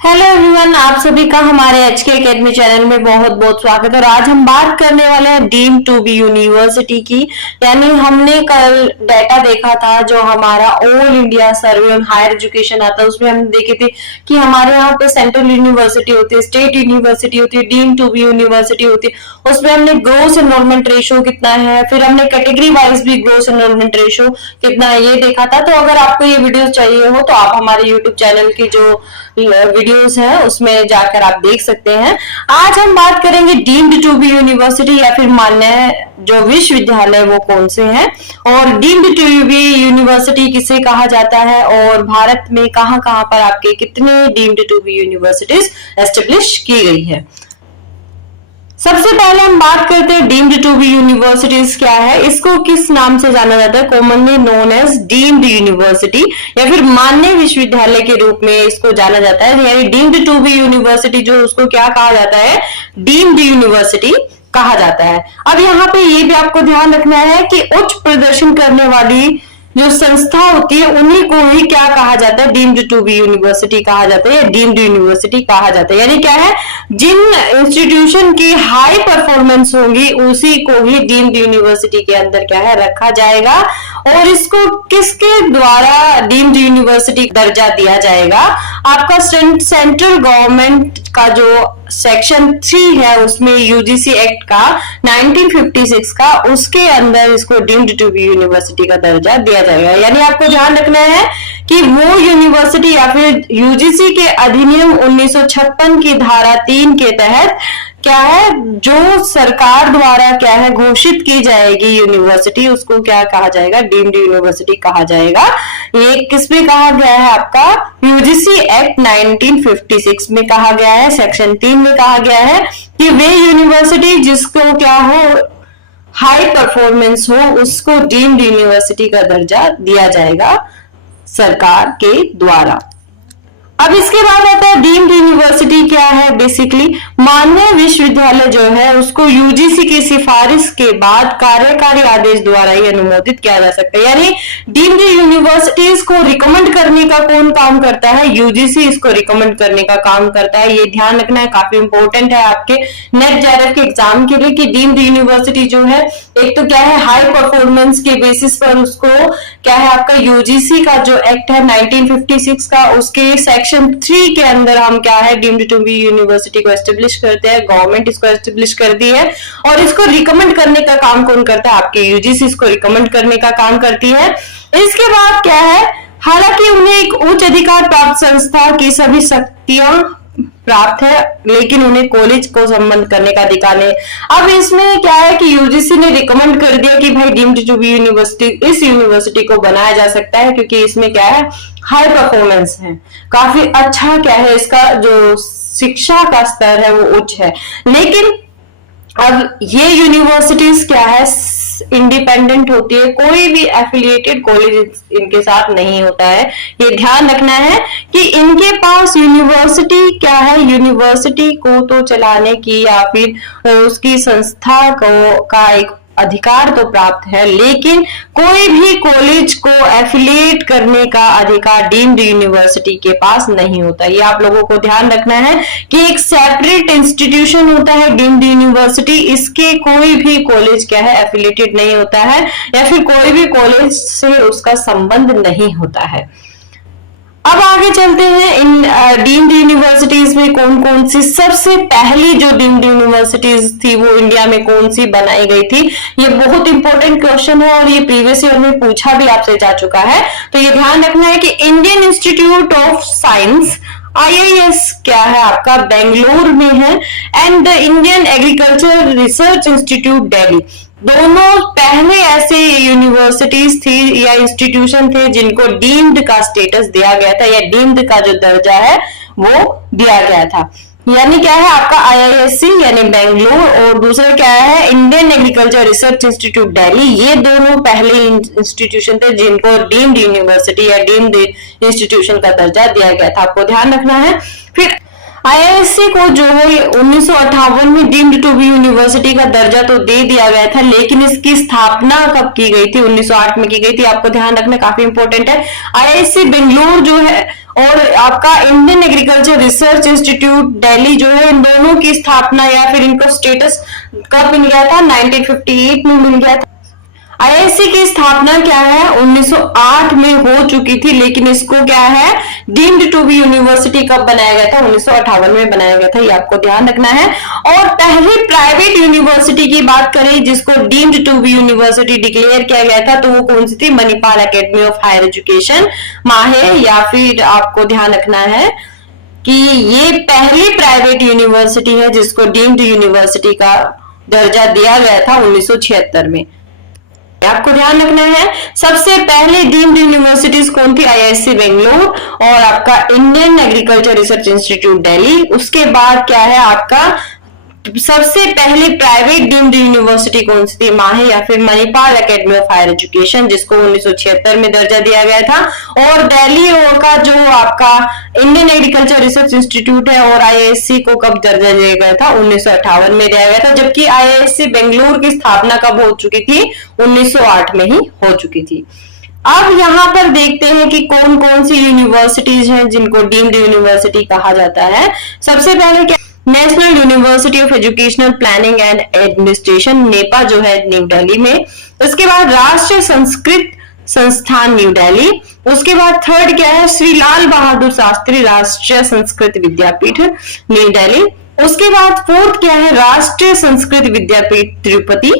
Hello everyone, आप सभी का हमारे एचके एकेडमी चैनल में बहुत बहुत स्वागत है। और आज हम बात करने वाले हैं डीम्ड टू बी यूनिवर्सिटी की। यानी हमने कल डाटा देखा था जो हमारा all India survey on higher education आता है, उसमें हम देखे थे कि हमारे यहाँ पे सेंट्रल यूनिवर्सिटी होती है, स्टेट यूनिवर्सिटी होती है, डीम्ड टू बी यूनिवर्सिटी होती है। उसमें हमने ग्रोस एनरोलमेंट रेशियो कितना है, फिर हमने कैटेगरी वाइज भी ग्रोस एनरोलमेंट रेशियो कितना है ये देखा था। तो अगर आपको ये वीडियो चाहिए हो तो आप हमारे यूट्यूब चैनल की जो वीडियोस हैं उसमें जाकर आप देख सकते हैं। आज हम बात करेंगे डीम्ड टू बी यूनिवर्सिटी या फिर मान्य जो विश्वविद्यालय वो कौन से हैं, और डीम्ड टू बी यूनिवर्सिटी किसे कहा जाता है, और भारत में कहां कहां पर आपके कितने deemed to be universities establish की गई है। सबसे पहले हम बात करते हैं डीम्ड टू बी यूनिवर्सिटीज क्या है। इसको किस नाम से जाना जाता है? Commonly known as deemed university या फिर मान्य विश्वविद्यालय के रूप में इसको जाना जाता है। यानी डीम्ड टू बी यूनिवर्सिटी जो उसको क्या कहा जाता है? डीम्ड यूनिवर्सिटी कहा जाता है। अब यहाँ पे ये भी आपको ध्यान रखना है कि उच्च प्रदर्शन करने वाली जो संस्था होती है उन्हीं को ही क्या कहा जाता है? डीम्ड टू बी यूनिवर्सिटी कहा जाता है या डीम्ड यूनिवर्सिटी कहा जाता है। यानी क्या है, जिन इंस्टीट्यूशन की हाई परफॉर्मेंस होगी उसी को ही डीम्ड यूनिवर्सिटी के अंदर क्या है रखा जाएगा। और इसको किसके द्वारा डीम्ड यूनिवर्सिटी दर्जा दिया जाएगा? आपका सेंट्रल गवर्नमेंट का जो सेक्शन 3 है उसमें यूजीसी एक्ट का 1956 का, उसके अंदर इसको डीम्ड टू बी यूनिवर्सिटी का दर्जा दिया जाएगा। यानी आपको ध्यान रखना है कि वो यूनिवर्सिटी या फिर यूजीसी के अधिनियम 1956 की धारा 3 के तहत क्या है, जो सरकार द्वारा क्या है घोषित की जाएगी यूनिवर्सिटी, उसको क्या कहा जाएगा? डीम्ड यूनिवर्सिटी कहा जाएगा। ये किसमें कहा गया है? आपका यूजीसी एक्ट 1956 में कहा गया है, सेक्शन 3 में कहा गया है कि वे यूनिवर्सिटी जिसको क्या हो, हाई परफॉर्मेंस हो, उसको डीम्ड यूनिवर्सिटी का दर्जा दिया जाएगा सरकार के द्वारा। अब इसके बाद आता है डीम्ड यूनिवर्सिटी क्या है। बेसिकली मान्य विश्वविद्यालय जो है उसको यूजीसी की सिफारिश के बाद कार्यकारी आदेश द्वारा ही अनुमोदित किया जा सकता है। यानी डीम्ड यूनिवर्सिटीज को रिकमेंड करने का कौन काम करता है? यूजीसी इसको रिकमेंड करने का काम करता है। ये ध्यान रखना है, काफी इंपॉर्टेंट है आपके नेट जेआरएफ के एग्जाम के लिए कि डीम्ड यूनिवर्सिटी जो है एक तो क्या है हाई परफॉर्मेंस के बेसिस पर उसको क्या है आपका यूजीसी का जो एक्ट है 1956 का, उसके सेक्शन 3 के अंदर हम क्या है डीम्ड टू बी यूनिवर्सिटी को एस्टेब्लिश करते हैं। गवर्नमेंट इसको एस्टेब्लिश करती है और इसको रिकमेंड करने का काम कौन करता है? आपके यूजीसी इसको रिकमेंड करने का काम करती है। इसके बाद क्या है, हालांकि उन्हें एक उच्च अधिकार प्राप्त संस्था की सभी शक्तियां प्राप्त है लेकिन उन्हें कॉलेज को संबंध करने का अधिकार नहीं। अब इसमें क्या है कि यूजीसी ने रिकमेंड कर दिया कि भाई डीम्ड टू बी यूनिवर्सिटी, इस यूनिवर्सिटी को बनाया जा सकता है क्योंकि इसमें क्या है हाई परफॉर्मेंस है, काफी अच्छा क्या है इसका जो शिक्षा का स्तर है वो उच्च है। लेकिन अब ये यूनिवर्सिटीज क्या है इंडिपेंडेंट होती है, कोई भी एफिलिएटेड कॉलेज इनके साथ नहीं होता है। ये ध्यान रखना है कि इनके पास यूनिवर्सिटी क्या है, यूनिवर्सिटी को तो चलाने की या फिर उसकी संस्था को का एक अधिकार तो प्राप्त है, लेकिन कोई भी कॉलेज को एफिलिएट करने का अधिकार डीम्ड यूनिवर्सिटी के पास नहीं होता। ये आप लोगों को ध्यान रखना है कि एक सेपरेट इंस्टीट्यूशन होता है डीम्ड यूनिवर्सिटी, इसके कोई भी कॉलेज क्या है एफिलिएटेड नहीं होता है या फिर कोई भी कॉलेज से उसका संबंध नहीं होता है। अब आगे चलते हैं इन डीम्ड यूनिवर्सिटीज में कौन कौन सी, सबसे पहली जो डीम्ड यूनिवर्सिटीज थी वो इंडिया में कौन सी बनाई गई थी। ये बहुत इंपॉर्टेंट क्वेश्चन है और ये प्रीवियस ईयर में पूछा भी आपसे जा चुका है, तो ये ध्यान रखना है कि Indian institute of science IIS क्या है आपका बेंगलोर में है, and the Indian agriculture research institute Delhi, दोनों पहले ऐसे यूनिवर्सिटीज थी या इंस्टीट्यूशन थे जिनको डीम्ड का स्टेटस दिया गया था या डीम्ड का जो दर्जा है वो दिया गया था। यानी क्या है आपका IISc यानी बेंगलोर, और दूसरा क्या है Indian agriculture research institute Delhi. ये दोनों पहले इंस्टीट्यूशन थे जिनको डीम्ड यूनिवर्सिटी या डीम्ड इंस्टीट्यूशन का दर्जा दिया गया था, आपको ध्यान रखना है। फिर आईआईएससी को जो है 1958 में डीम्ड टू बी यूनिवर्सिटी का दर्जा तो दे दिया गया था, लेकिन इसकी स्थापना कब की गई थी? 1908 में की गई थी। आपको ध्यान रखना काफी इंपॉर्टेंट है। आईआईएससी बेंगलुरु जो है और आपका Indian agriculture research institute Delhi जो है, इन दोनों की स्थापना या फिर इनको स्टेटस कब मिल गया था? 1958 में मिल गया था। आईआईएससी की स्थापना क्या है? 1908 में हो चुकी थी, लेकिन इसको क्या है, डीम्ड टू बी यूनिवर्सिटी कब बनाया गया था? 1958 में बनाया गया था, ये आपको ध्यान रखना है। और पहली प्राइवेट यूनिवर्सिटी की बात करें जिसको deemed to be university declare किया गया था, तो वो कौन सी थी? Manipal academy of higher education, Mahe, या फिर आपको ध्यान रखना है कि ये पहली प्राइवेट यूनिवर्सिटी है जिसको डीम्ड यूनिवर्सिटी का दर्जा दिया गया था 1976 में। आपको ध्यान रखना है। सबसे पहले डीम्ड यूनिवर्सिटीज कौन थी? आईआईएससी बेंगलुरु और आपका Indian agriculture research institute Delhi. उसके बाद क्या है आपका सबसे पहले प्राइवेट डीम्ड यूनिवर्सिटी कौन सी थी? माहे या फिर Manipal academy of higher education, जिसको 1976 में दर्जा दिया गया था। और दिल्ली का जो आपका इंडियन एग्रीकल्चर रिसर्च इंस्टीट्यूट है और आईआईएससी को कब दर्जा दिया गया था? 1958 में दिया गया था। जबकि आईआईएससी बेंगलुरु की स्थापना कब हो चुकी थी? 1908 में ही हो चुकी थी। अब यहाँ पर देखते हैं कि कौन कौन सी यूनिवर्सिटीज हैं जिनको डीम्ड यूनिवर्सिटी कहा जाता है। सबसे पहले क्या? National university of educational planning and administration, Nipah जो है न्यू दिल्ली में। उसके बाद राष्ट्रीय संस्कृत संस्थान न्यू दिल्ली। उसके बाद थर्ड क्या है? श्री लाल बहादुर शास्त्री राष्ट्रीय संस्कृत विद्यापीठ न्यू दिल्ली। उसके बाद फोर्थ क्या है? राष्ट्रीय संस्कृत विद्यापीठ तिरुपति।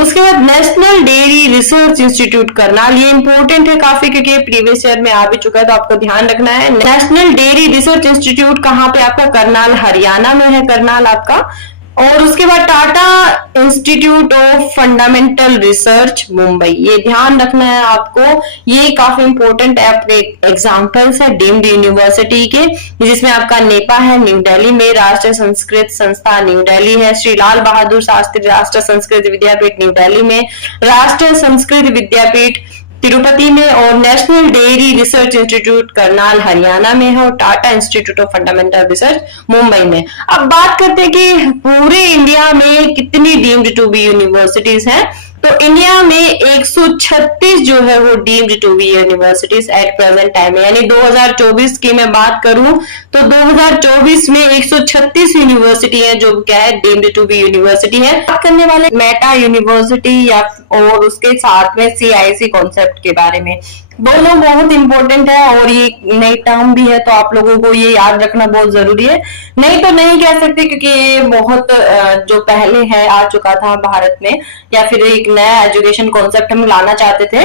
उसके बाद national dairy research institute Karnal, ये इंपॉर्टेंट है काफी क्योंकि प्रीवियस ईयर में आ भी चुका है, तो आपको ध्यान रखना है। नेशनल डेयरी रिसर्च इंस्टीट्यूट कहाँ पे? आपका करनाल, हरियाणा में है करनाल आपका। और उसके बाद Tata institute of fundamental research Mumbai, ये ध्यान रखना है आपको, ये काफी इंपॉर्टेंट है। अपने एग्जांपल्स है डीम्ड यूनिवर्सिटी के, जिसमें आपका नेपा है न्यू दिल्ली में, राष्ट्रीय संस्कृत संस्थान न्यू दिल्ली है, श्री लाल बहादुर शास्त्री राष्ट्रीय संस्कृत विद्यापीठ न्यू दिल्ली में, राष्ट्रीय संस्कृत विद्यापीठ तिरुपति में, और national dairy research institute Karnal Haryana में है, और Tata institute of fundamental research Mumbai में। अब बात करते हैं कि पूरे इंडिया में कितनी डीम्ड टू बी यूनिवर्सिटीज हैं। तो इंडिया में 136 जो है वो deemed to be universities at present time है, यानी 2024 की मैं बात करूं तो 2024 में 136 यूनिवर्सिटी है जो क्या है, डीम्ड टू बी यूनिवर्सिटी है। बात करने वाले मेटा यूनिवर्सिटी या और उसके साथ में सीआईसी कॉन्सेप्ट के बारे में, दोनों बहुत इंपॉर्टेंट है और ये नई टर्म भी है, तो आप लोगों को ये याद रखना बहुत जरूरी है। नहीं तो नहीं कह सकते क्योंकि ये बहुत जो पहले है आ चुका था भारत में, या फिर एक नया एजुकेशन कॉन्सेप्ट हम लाना चाहते थे,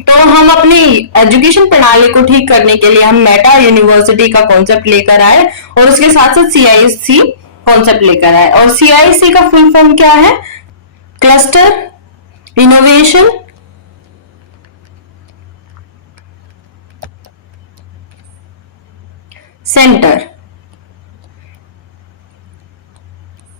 तो हम अपनी एजुकेशन प्रणाली को ठीक करने के लिए हम मेटा यूनिवर्सिटी का कॉन्सेप्ट लेकर आए और उसके साथ साथ सीआईसी कॉन्सेप्ट लेकर आए। और सीआईसी का फुल फॉर्म क्या है? Cluster innovation centre.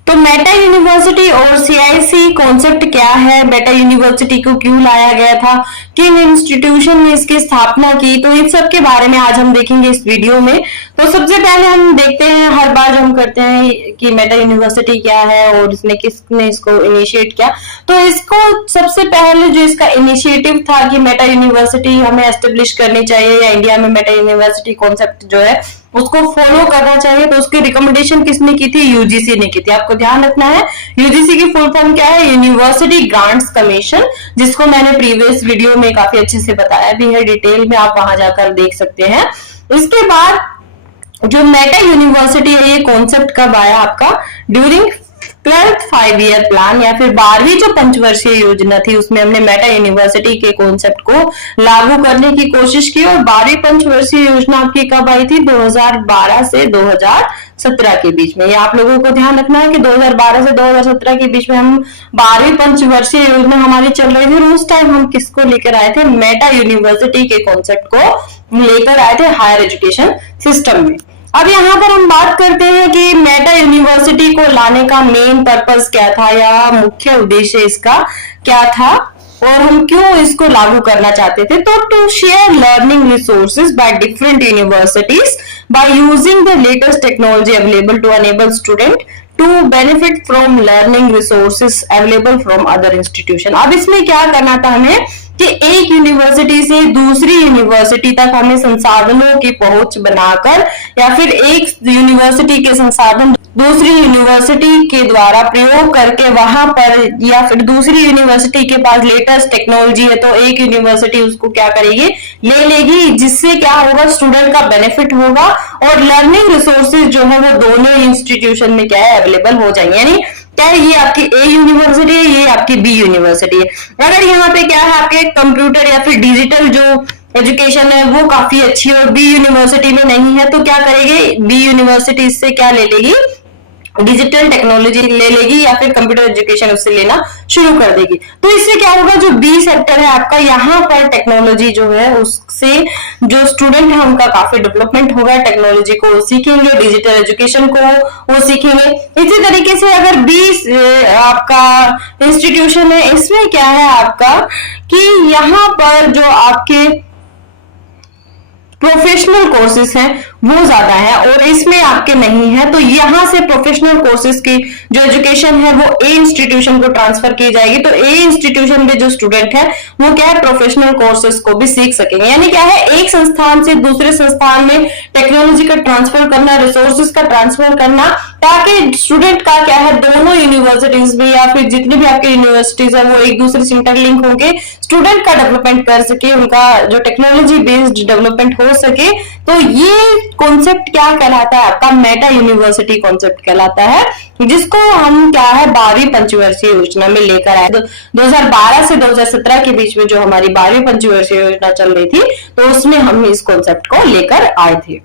तो मेटा यूनिवर्सिटी और सीआईसी कॉन्सेप्ट क्या है, मेटा यूनिवर्सिटी को क्यों लाया गया था, किन इंस्टीट्यूशन ने इसकी स्थापना की, तो इन सब के बारे में आज हम देखेंगे इस वीडियो में। तो सबसे पहले हम देखते हैं, हर बार जो हम करते हैं कि मेटा यूनिवर्सिटी क्या है और इसने किसने इसको इनिशिएट किया। तो इसको सबसे पहले जो इसका इनिशिएटिव था कि मेटा यूनिवर्सिटी हमें एस्टेब्लिश करनी चाहिए या इंडिया में मेटा यूनिवर्सिटी कॉन्सेप्ट जो है उसको फॉलो करना चाहिए, तो उसकी रिकमेंडेशन किसने की थी? यूजीसी ने की थी। आपको ध्यान रखना है यूजीसी की फुल फॉर्म क्या है? यूनिवर्सिटी ग्रांट्स कमीशन, जिसको मैंने प्रीवियस वीडियो में काफी अच्छे से बताया भी है डिटेल में, आप वहां जाकर देख सकते हैं। इसके बाद जो मेटा यूनिवर्सिटी है ये कॉन्सेप्ट कब आया आपका? ड्यूरिंग 12th 5 ईयर प्लान या फिर 12वीं जो पंचवर्षीय योजना थी उसमें हमने मेटा यूनिवर्सिटी के कॉन्सेप्ट को लागू करने की कोशिश की। और 12वीं पंचवर्षीय योजना आपकी कब आई थी? 2012 से 2017 के बीच में। ये आप लोगों को ध्यान रखना है कि 2012 से 2017 के बीच में हम 12वीं पंचवर्षीय योजना हमारी चल रही थी, और उस टाइम हम किसको लेकर आए थे? मेटा यूनिवर्सिटी के कॉन्सेप्ट को लेकर आए थे हायर एजुकेशन सिस्टम में। अब यहाँ पर हम बात करते हैं कि मेटा यूनिवर्सिटी को लाने का मेन पर्पस क्या था या मुख्य उद्देश्य इसका क्या था और हम क्यों इसको लागू करना चाहते थे। तो to share learning resources by different universities by using the latest technology available to enable student to benefit from learning resources available from other institution। अब इसमें क्या करना था हमें कि एक यूनिवर्सिटी से दूसरी यूनिवर्सिटी तक हमें संसाधनों की पहुंच बनाकर या फिर एक यूनिवर्सिटी के संसाधन दूसरी यूनिवर्सिटी के द्वारा प्रयोग करके वहां पर, या फिर दूसरी यूनिवर्सिटी के पास लेटेस्ट टेक्नोलॉजी है तो एक यूनिवर्सिटी उसको क्या करेगी, ले लेगी, जिससे क्या होगा, स्टूडेंट का बेनिफिट होगा और लर्निंग रिसोर्सेज जो है वो दोनों इंस्टीट्यूशन में क्या है, अवेलेबल हो जाएंगे। यानी क्या है, ये आपकी ए यूनिवर्सिटी है, ये आपकी बी यूनिवर्सिटी है। अगर यहाँ पे क्या है, आपके कंप्यूटर या फिर डिजिटल जो एजुकेशन है वो काफी अच्छी है और बी यूनिवर्सिटी में नहीं है, तो क्या करेगी, बी यूनिवर्सिटी इससे क्या ले लेगी, डिजिटल टेक्नोलॉजी ले लेगी या फिर कंप्यूटर एजुकेशन उससे लेना शुरू कर देगी। तो इससे क्या होगा, जो बी सेक्टर है आपका, यहाँ पर टेक्नोलॉजी जो है उससे जो स्टूडेंट है उनका काफी डेवलपमेंट होगा, टेक्नोलॉजी को सीखेंगे, डिजिटल एजुकेशन को वो सीखेंगे। इसी तरीके से अगर बी आपका इंस्टीट्यूशन है, इसमें क्या है आपका कि यहाँ पर जो आपके प्रोफेशनल कोर्सेज हैं वो ज्यादा है और इसमें आपके नहीं है, तो यहां से प्रोफेशनल कोर्सेज की जो एजुकेशन है वो ए इंस्टीट्यूशन को ट्रांसफर की जाएगी। तो ए इंस्टीट्यूशन में जो स्टूडेंट है वो क्या है, प्रोफेशनल कोर्सेज को भी सीख सकेंगे। यानी क्या है, एक संस्थान से दूसरे संस्थान में टेक्नोलॉजी का ट्रांसफर करना, रिसोर्सेज का ट्रांसफर करना, ताकि स्टूडेंट का क्या है, दोनों यूनिवर्सिटीज में या फिर जितनी भी आपकी यूनिवर्सिटीज है वो एक दूसरे से इंटरलिंक होंगे, स्टूडेंट का डेवलपमेंट कर सके, उनका जो टेक्नोलॉजी बेस्ड डेवलपमेंट हो सके। तो ये कॉन्सेप्ट क्या कहलाता है आपका, मेटा यूनिवर्सिटी कॉन्सेप्ट कहलाता है, जिसको हम क्या है 12वीं पंचवर्षीय योजना में लेकर आए। 2012 से 2017 के बीच में जो हमारी 12वीं पंचवर्षीय योजना चल रही थी, तो उसमें हम इस कॉन्सेप्ट को लेकर आए थे।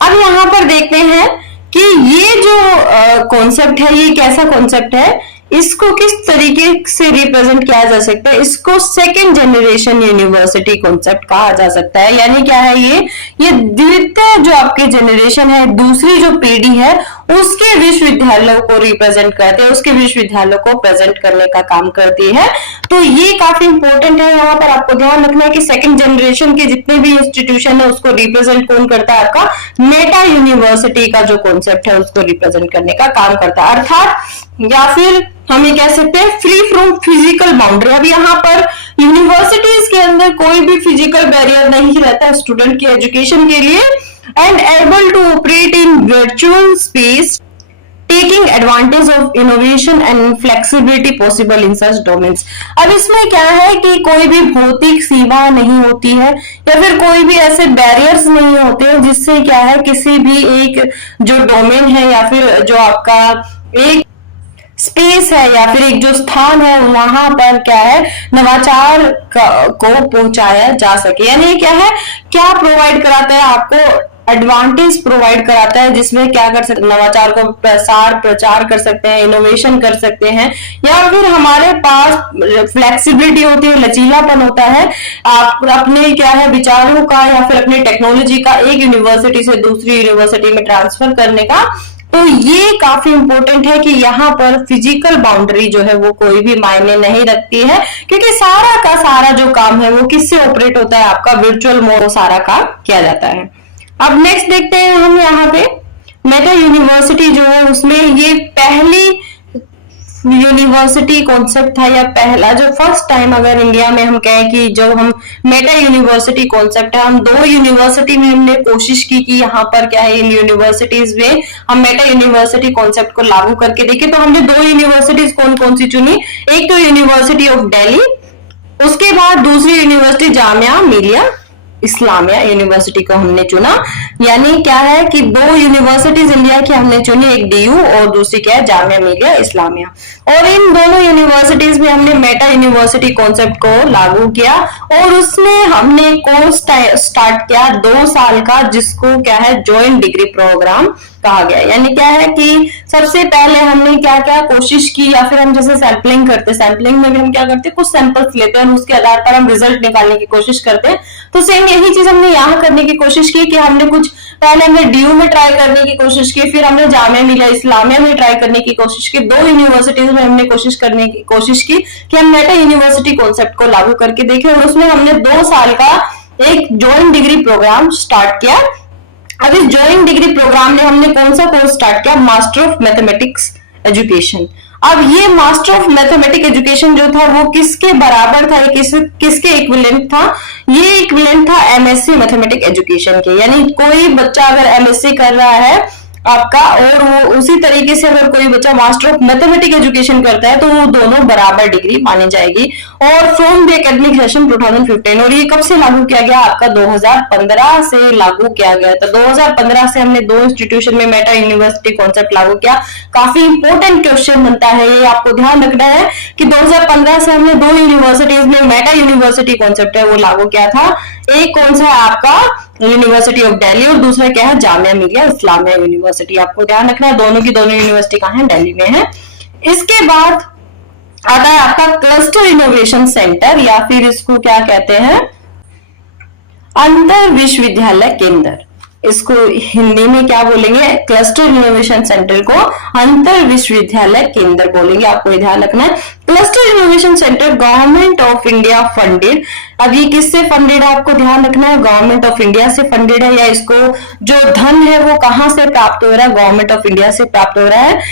अब यहाँ पर देखते हैं कि ये जो कॉन्सेप्ट है, ये कैसा कॉन्सेप्ट है, इसको किस तरीके से रिप्रेजेंट किया जा सकता है। इसको सेकेंड जनरेशन यूनिवर्सिटी कॉन्सेप्ट कहा जा सकता है। यानी क्या है, ये द्वितीय जो आपके जनरेशन है, दूसरी जो पीढ़ी है, उसके विश्वविद्यालयों को रिप्रेजेंट करते हैं, उसके विश्वविद्यालयों को प्रेजेंट करने का काम करती है। तो ये काफी इंपॉर्टेंट है। यहाँ पर आपको ध्यान रखना है कि सेकेंड जनरेशन के जितने भी इंस्टीट्यूशन है उसको रिप्रेजेंट कौन करता है, आपका मेटा यूनिवर्सिटी का जो कॉन्सेप्ट है उसको रिप्रेजेंट करने का काम करता है। अर्थात या फिर हमें कह सकते हैं फ्री फ्रॉम फिजिकल बाउंड्री। अब यहाँ पर यूनिवर्सिटीज के अंदर कोई भी फिजिकल बैरियर नहीं रहता स्टूडेंट की एजुकेशन के लिए, and able to operate in virtual space, taking advantage of innovation and flexibility possible in such domains. अब इसमें क्या है कि कोई भी भौतिक सीमा नहीं होती है या फिर कोई भी ऐसे बैरियर्स नहीं होते हैं जिससे क्या है, किसी भी एक जो डोमेन है या फिर जो आपका एक स्पेस है या फिर एक जो स्थान है, वहां पर क्या है, नवाचार को पहुंचाया जा सके। यानी क्या है, क्या प्रोवाइड कराता है आपको, एडवांटेज प्रोवाइड कराता है, जिसमें क्या कर सकते, नवाचार को प्रचार कर सकते हैं, इनोवेशन कर सकते हैं, या फिर हमारे पास फ्लेक्सिबिलिटी होती है, लचीलापन होता है, आप अपने क्या है विचारों का या फिर अपनी टेक्नोलॉजी का एक यूनिवर्सिटी से दूसरी यूनिवर्सिटी में ट्रांसफर करने का। तो ये काफी इंपॉर्टेंट है कि यहाँ पर फिजिकल बाउंड्री जो है वो कोई भी मायने नहीं रखती है, क्योंकि सारा का सारा जो काम है वो किससे ऑपरेट होता है, आपका वर्चुअल मोड सारा काम किया जाता है। अब नेक्स्ट देखते हैं हम यहाँ पे मेटा यूनिवर्सिटी जो है उसमें ये पहली यूनिवर्सिटी कॉन्सेप्ट था, या पहला जो फर्स्ट टाइम अगर इंडिया में हम कहें कि जो हम मेटा यूनिवर्सिटी कॉन्सेप्ट है, हम 2 यूनिवर्सिटी में हमने कोशिश की कि यहाँ पर क्या है, इन यूनिवर्सिटीज में हम मेटा यूनिवर्सिटी कॉन्सेप्ट को लागू करके देखें। तो हमने 2 यूनिवर्सिटीज कौन कौन सी चुनी, एक तो यूनिवर्सिटी ऑफ दिल्ली, उसके बाद दूसरी यूनिवर्सिटी जामिया मिलिया इस्लामिया यूनिवर्सिटी को हमने चुना। यानी क्या है कि 2 यूनिवर्सिटीज इंडिया की हमने चुनी, एक डीयू और दूसरी क्या है, जामिया मिलिया इस्लामिया। और इन दोनों यूनिवर्सिटीज में हमने मेटा यूनिवर्सिटी कॉन्सेप्ट को लागू किया और उसमें हमने कोर्स स्टार्ट किया 2 साल का, जिसको क्या है जॉइंट डिग्री प्रोग्राम कहा गया। यानी क्या है कि सबसे पहले हमने क्या क्या कोशिश की, या फिर हम जैसे सैंपलिंग करते, सैंपलिंग में भी हम क्या करते हैं, कुछ सैंपल्स लेते हैं और उसके आधार पर हम रिजल्ट निकालने की कोशिश करते हैं। तो सेम यही चीज हमने यहाँ करने की कोशिश की कि हमने कुछ पहले हमने डीयू में ट्राई करने की कोशिश की, फिर हमने जामिया मिलिया इस्लामिया में ट्राई करने की कोशिश की, 2 यूनिवर्सिटीज में हमने कोशिश की कि हम मेटा यूनिवर्सिटी कॉन्सेप्ट को लागू करके देखें, और उसमें हमने 2 साल का एक जॉइंट डिग्री प्रोग्राम स्टार्ट किया। अब इस ज्वाइंट डिग्री प्रोग्राम में हमने कौन सा कोर्स स्टार्ट किया, मास्टर ऑफ मैथमेटिक्स एजुकेशन। अब ये मास्टर ऑफ मैथमेटिक्स एजुकेशन जो था वो किसके बराबर था, किसके इक्विवेलेंट था, ये इक्विवेलेंट था एमएससी मैथमेटिक्स एजुकेशन के। यानी कोई बच्चा अगर एमएससी कर रहा है आपका और वो उसी तरीके से अगर कोई बच्चा मास्टर ऑफ मैथमेटिक्स एजुकेशन करता है तो वो दोनों बराबर डिग्री मानी जाएगी। और फ्रॉम द एकेडमिक सेशन 2015, और ये कब से लागू किया गया, आपका 2015 से लागू किया गया। तो 2015 से हमने 2 इंस्टीट्यूशन में मेटा यूनिवर्सिटी कॉन्सेप्ट लागू किया। काफी इंपॉर्टेंट क्वेश्चन बनता है, ये आपको ध्यान रखना है कि 2015 से हमने 2 यूनिवर्सिटीज में मेटा यूनिवर्सिटी कॉन्सेप्ट है वो लागू किया था। एक कौन सा है आपका यूनिवर्सिटी ऑफ दिल्ली और दूसरा क्या है, जामिया मिलिया इस्लामिया यूनिवर्सिटी। आपको ध्यान रखना है दोनों की दोनों यूनिवर्सिटी कहाँ है, दिल्ली में है। इसके बाद आता है आपका क्लस्टर इनोवेशन सेंटर, या फिर इसको क्या कहते हैं, अंतर विश्वविद्यालय केंद्र। इसको हिंदी में क्या बोलेंगे, क्लस्टर इनोवेशन सेंटर को अंतर विश्वविद्यालय केंद्र बोलेंगे। आपको ध्यान रखना है cluster innovation centre government of India funded. अब ये किससे फंडेड है, आपको ध्यान रखना है, गवर्नमेंट ऑफ इंडिया से फंडेड है, या इसको जो धन है वो कहां से प्राप्त हो रहा है, गवर्नमेंट ऑफ इंडिया से प्राप्त हो रहा है।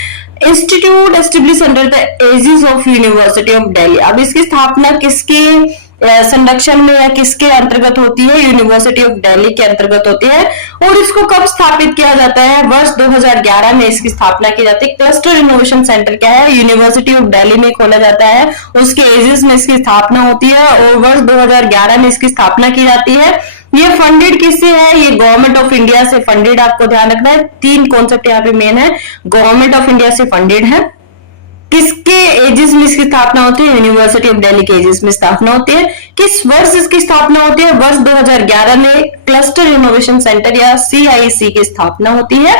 Institute establish under the aegis of university of Delhi. अब इसकी स्थापना किसके संरक्षण में या किसके अंतर्गत होती है, यूनिवर्सिटी ऑफ दिल्ली के अंतर्गत होती है। और इसको कब स्थापित किया जाता है, वर्ष 2011 में इसकी स्थापना की जाती है। क्लस्टर इनोवेशन सेंटर क्या है, यूनिवर्सिटी ऑफ दिल्ली में खोला जाता है, उसके एजिस में इसकी स्थापना होती है और वर्ष 2011 में इसकी स्थापना की जाती है। ये फंडेड किससे है, ये गवर्नमेंट ऑफ इंडिया से फंडेड। आपको ध्यान रखना है 3 कॉन्सेप्ट यहाँ पे मेन है, गवर्नमेंट ऑफ इंडिया से फंडेड है, किसके एजिस में इसकी स्थापना होती है, यूनिवर्सिटी ऑफ दिल्ली के एजिस में स्थापना होती है, किस वर्ष इसकी स्थापना होती है, वर्ष 2011 में क्लस्टर इनोवेशन सेंटर या CIC की स्थापना होती है।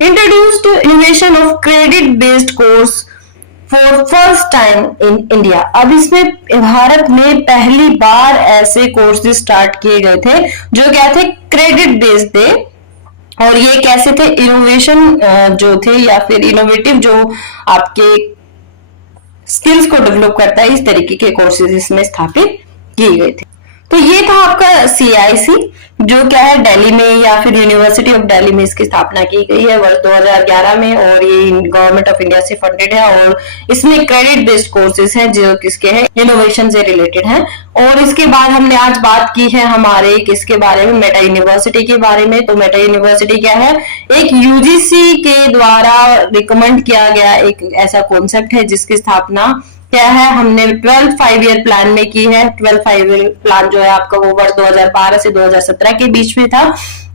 Introduced innovation of credit based course for first time in India. अब इसमें भारत में पहली बार ऐसे कोर्सेज स्टार्ट किए गए थे जो क्या थे, क्रेडिट बेस्ड थे। और ये कैसे थे, इनोवेशन जो थे या फिर इनोवेटिव जो आपके स्किल्स को डेवलप करता है, इस तरीके के कोर्सेज इसमें स्थापित किए गए थे। तो ये था आपका CIC जो क्या है दिल्ली में या फिर यूनिवर्सिटी ऑफ दिल्ली में इसकी स्थापना की गई है वर्ष 2011 में, और ये गवर्नमेंट ऑफ इंडिया से फंडेड है और इसमें क्रेडिट बेस्ड कोर्सेज हैं जो किसके हैं, इनोवेशन से रिलेटेड हैं। और इसके बाद हमने आज बात की है हमारे किसके बारे में, मेटा यूनिवर्सिटी के बारे में। तो मेटा यूनिवर्सिटी क्या है, एक UGC के द्वारा रिकमेंड किया गया एक ऐसा कॉन्सेप्ट है जिसकी स्थापना क्या है, हमने 12th 5 ईयर प्लान में की है। 12th 5 ईयर प्लान जो है आपका वो वर्ष 2012 से 2017 के बीच में था।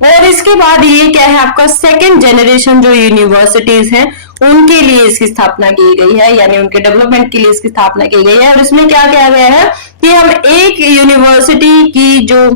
और इसके बाद ये क्या है आपका सेकंड जनरेशन जो यूनिवर्सिटीज हैं उनके लिए इसकी स्थापना की गई है, यानी उनके डेवलपमेंट के लिए इसकी स्थापना की गई है। और इसमें क्या किया गया है कि हम एक यूनिवर्सिटी की जो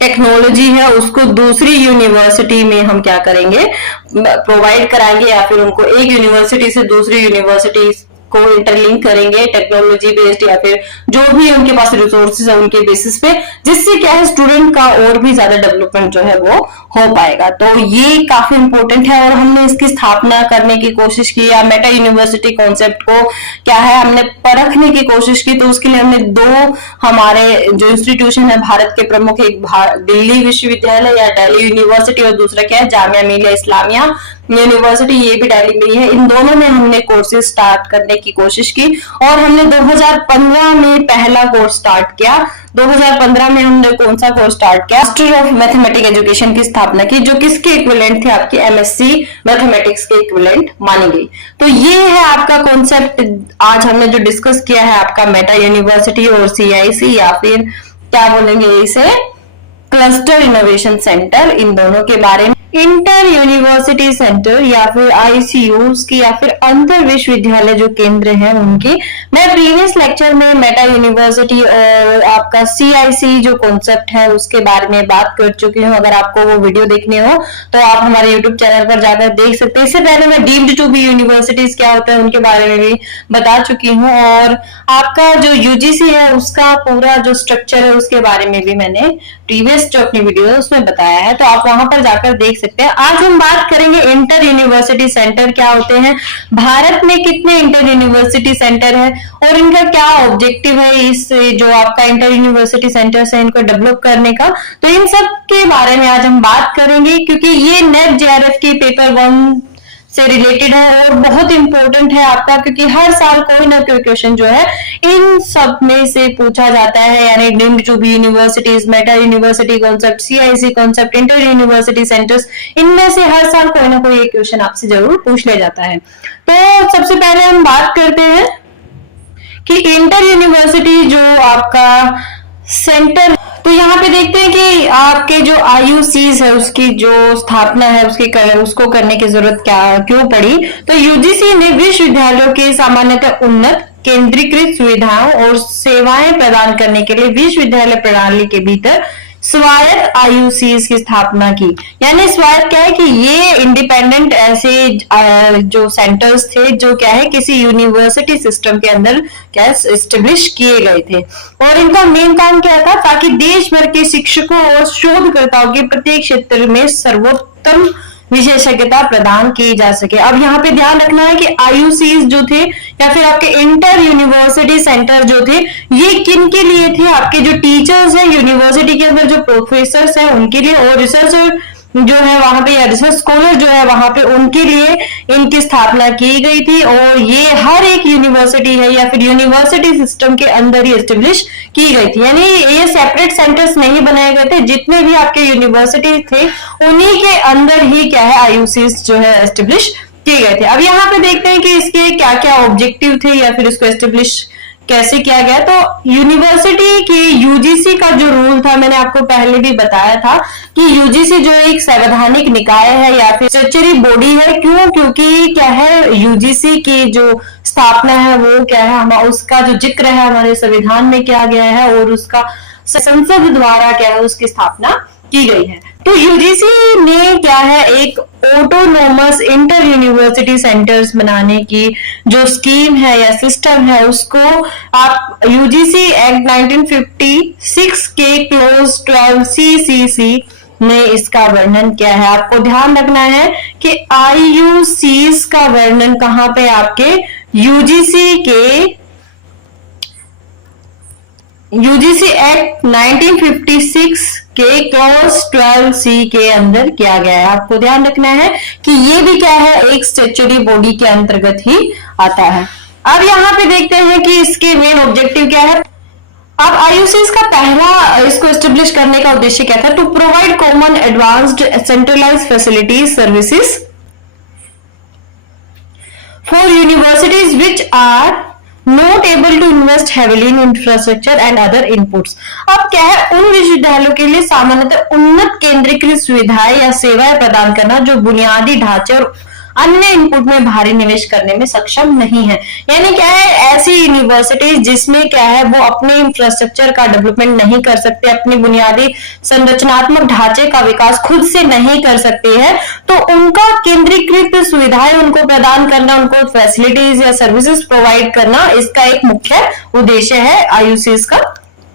टेक्नोलॉजी है उसको दूसरी यूनिवर्सिटी में हम क्या करेंगे, प्रोवाइड कराएंगे, या फिर उनको एक यूनिवर्सिटी से दूसरी यूनिवर्सिटी को इंटरलिंक करेंगे टेक्नोलॉजी बेस्ड या फिर जो भी उनके पास रिसोर्सेज है उनके बेसिस पे, जिससे क्या है स्टूडेंट का और भी ज्यादा डेवलपमेंट जो है वो हो पाएगा। तो ये काफी इंपॉर्टेंट है और हमने इसकी स्थापना करने की कोशिश की, या मेटा यूनिवर्सिटी कॉन्सेप्ट को क्या है हमने परखने की कोशिश की। तो उसके लिए हमने 2 हमारे जो इंस्टीट्यूशन है भारत के प्रमुख, एक दिल्ली विश्वविद्यालय या दिल्ली यूनिवर्सिटी और दूसरा क्या है जामिया मिलिया इस्लामिया यूनिवर्सिटी, ये भी दिल्ली में ही है। इन दोनों में हमने कोर्सेज स्टार्ट करने की कोशिश की और हमने 2015 में पहला कोर्स स्टार्ट किया। 2015 में हमने कौन सा कोर्स स्टार्ट किया, मास्टर ऑफ मैथमेटिक्स एजुकेशन की स्थापना की, जो किसके इक्विवेलेंट थे, आपकी MSc मैथमेटिक्स के इक्विवेलेंट मानी गई। तो ये है आपका कॉन्सेप्ट आज हमने जो डिस्कस किया है, आपका मेटा यूनिवर्सिटी और CIC या फिर क्या बोलेंगे इसे, क्लस्टर इनोवेशन सेंटर, इन दोनों के बारे में। इंटर यूनिवर्सिटी सेंटर या फिर ICUs की या फिर अंतर विश्वविद्यालय जो केंद्र हैं उनकी मैं प्रीवियस लेक्चर में मेटा यूनिवर्सिटी और आपका CIC जो कॉन्सेप्ट है उसके बारे में बात कर चुकी हूँ। अगर आपको वो वीडियो देखनी हो तो आप हमारे YouTube चैनल पर जाकर देख सकते हैं। इससे पहले मैं डीम्ड टू बी यूनिवर्सिटीज क्या होता है उनके बारे में भी बता चुकी हूँ, और आपका जो UGC है उसका पूरा जो स्ट्रक्चर है उसके बारे में भी मैंने प्रीवियस जो अपनी वीडियो है उसमें बताया है, तो आप वहां पर जाकर देख सकते हैं। आज हम बात करेंगे इंटर यूनिवर्सिटी सेंटर क्या होते हैं, भारत में कितने इंटर यूनिवर्सिटी सेंटर है और इनका क्या ऑब्जेक्टिव है, इस जो आपका इंटर यूनिवर्सिटी सेंटर है इनको डेवलप करने का। तो इन सब के बारे में आज हम बात करेंगे, क्योंकि ये नेट जेआरएफ के पेपर 1 से रिलेटेड है और बहुत इंपॉर्टेंट है आपका, क्योंकि हर साल कोई ना कोई क्वेश्चन जो है इन सब में से पूछा जाता है। यानी deemed to be universities, meta university concept, CIC concept, inter university centres, इनमें से हर साल कोई ना कोई एक क्वेश्चन आपसे जरूर पूछ लिया जाता है। तो सबसे पहले हम बात करते हैं कि इंटर यूनिवर्सिटी जो आपका सेंटर, तो यहाँ पे देखते हैं कि आपके जो आईयूसीज है उसकी जो स्थापना है उसको करने की जरूरत क्यों पड़ी। तो यूजीसी ने विश्वविद्यालयों के सामान्यतः उन्नत केंद्रीकृत सुविधाओं और सेवाएं प्रदान करने के लिए विश्वविद्यालय प्रणाली के भीतर स्वायत्त आईयूसीज की स्थापना की। यानी स्वायत्त क्या है कि ये इंडिपेंडेंट ऐसे जो सेंटर्स थे जो क्या है किसी यूनिवर्सिटी सिस्टम के अंदर क्या है एस्टेब्लिश किए गए थे, और इनका मेन काम क्या था, ताकि देश भर के शिक्षकों और शोधकर्ताओं के प्रत्येक क्षेत्र में सर्वोत्तम विशेषज्ञता प्रदान की जा सके। अब यहाँ पे ध्यान रखना है कि आईयूसीज जो थे या फिर आपके इंटर यूनिवर्सिटी सेंटर जो थे, ये किन के लिए थे, आपके जो टीचर्स हैं यूनिवर्सिटी के अंदर, जो प्रोफेसर हैं उनके लिए, और रिसर्चर जो है वहां पे या रिसर्च स्कॉलर जो है वहां पे उनके लिए इनकी स्थापना की गई थी। और ये हर एक यूनिवर्सिटी है या फिर यूनिवर्सिटी सिस्टम के अंदर ही एस्टेब्लिश की गई थी। यानी ये सेपरेट सेंटर्स नहीं बनाए गए थे, जितने भी आपके यूनिवर्सिटी थे उन्हीं के अंदर ही क्या है आईयूसीज जो है एस्टेब्लिश किए गए थे। अब यहाँ पे देखते हैं कि इसके क्या क्या ऑब्जेक्टिव थे या फिर इसको एस्टेब्लिश कैसे किया गया। तो यूनिवर्सिटी की यूजीसी का जो रूल था, मैंने आपको पहले भी बताया था कि यूजीसी जो एक संवैधानिक निकाय है या फिर स्टैट्यूटरी बॉडी है। क्यों? क्योंकि क्या है यूजीसी की जो स्थापना है वो क्या है, हम उसका जो जिक्र है हमारे संविधान में किया गया है और उसका संसद द्वारा क्या है उसकी स्थापना की गई है। तो यूजीसी ने क्या है एक ऑटोनोमस इंटर यूनिवर्सिटी सेंटर्स बनाने की जो स्कीम है या सिस्टम है, उसको आप यूजीसी एक्ट 1956 के क्लोज 12 सीसीसी ने इसका वर्णन किया है। आपको ध्यान रखना है कि आईयूसीज का वर्णन कहां पे, आपके यूजीसी एक्ट 1956 के क्लॉज 12 सी के अंदर किया गया है। आपको ध्यान रखना है कि ये भी क्या है एक स्टैट्यूटरी बॉडी के अंतर्गत ही आता है। अब यहाँ पे देखते हैं कि इसके मेन ऑब्जेक्टिव क्या है। अब आईयूसीज का पहला इसको एस्टेब्लिश करने का उद्देश्य क्या था, to provide common advanced centralised facilities services for universities which are not able to invest heavily in infrastructure and other inputs। अब क्या है उन विश्वविद्यालयों के लिए सामान्यतः उन्नत केंद्रीकृत सुविधाएं या सेवाएं प्रदान करना जो बुनियादी ढांचे और अन्य इनपुट में भारी निवेश करने में सक्षम नहीं है। यानी क्या है ऐसी यूनिवर्सिटीज जिसमें क्या है वो अपने इंफ्रास्ट्रक्चर का डेवलपमेंट नहीं कर सकते, अपनी बुनियादी संरचनात्मक ढांचे का विकास खुद से नहीं कर सकते हैं, तो उनका केंद्रीकृत सुविधाएं उनको प्रदान करना, उनको फैसिलिटीज या सर्विसेज प्रोवाइड करना, इसका एक मुख्य उद्देश्य है आईयूसीज का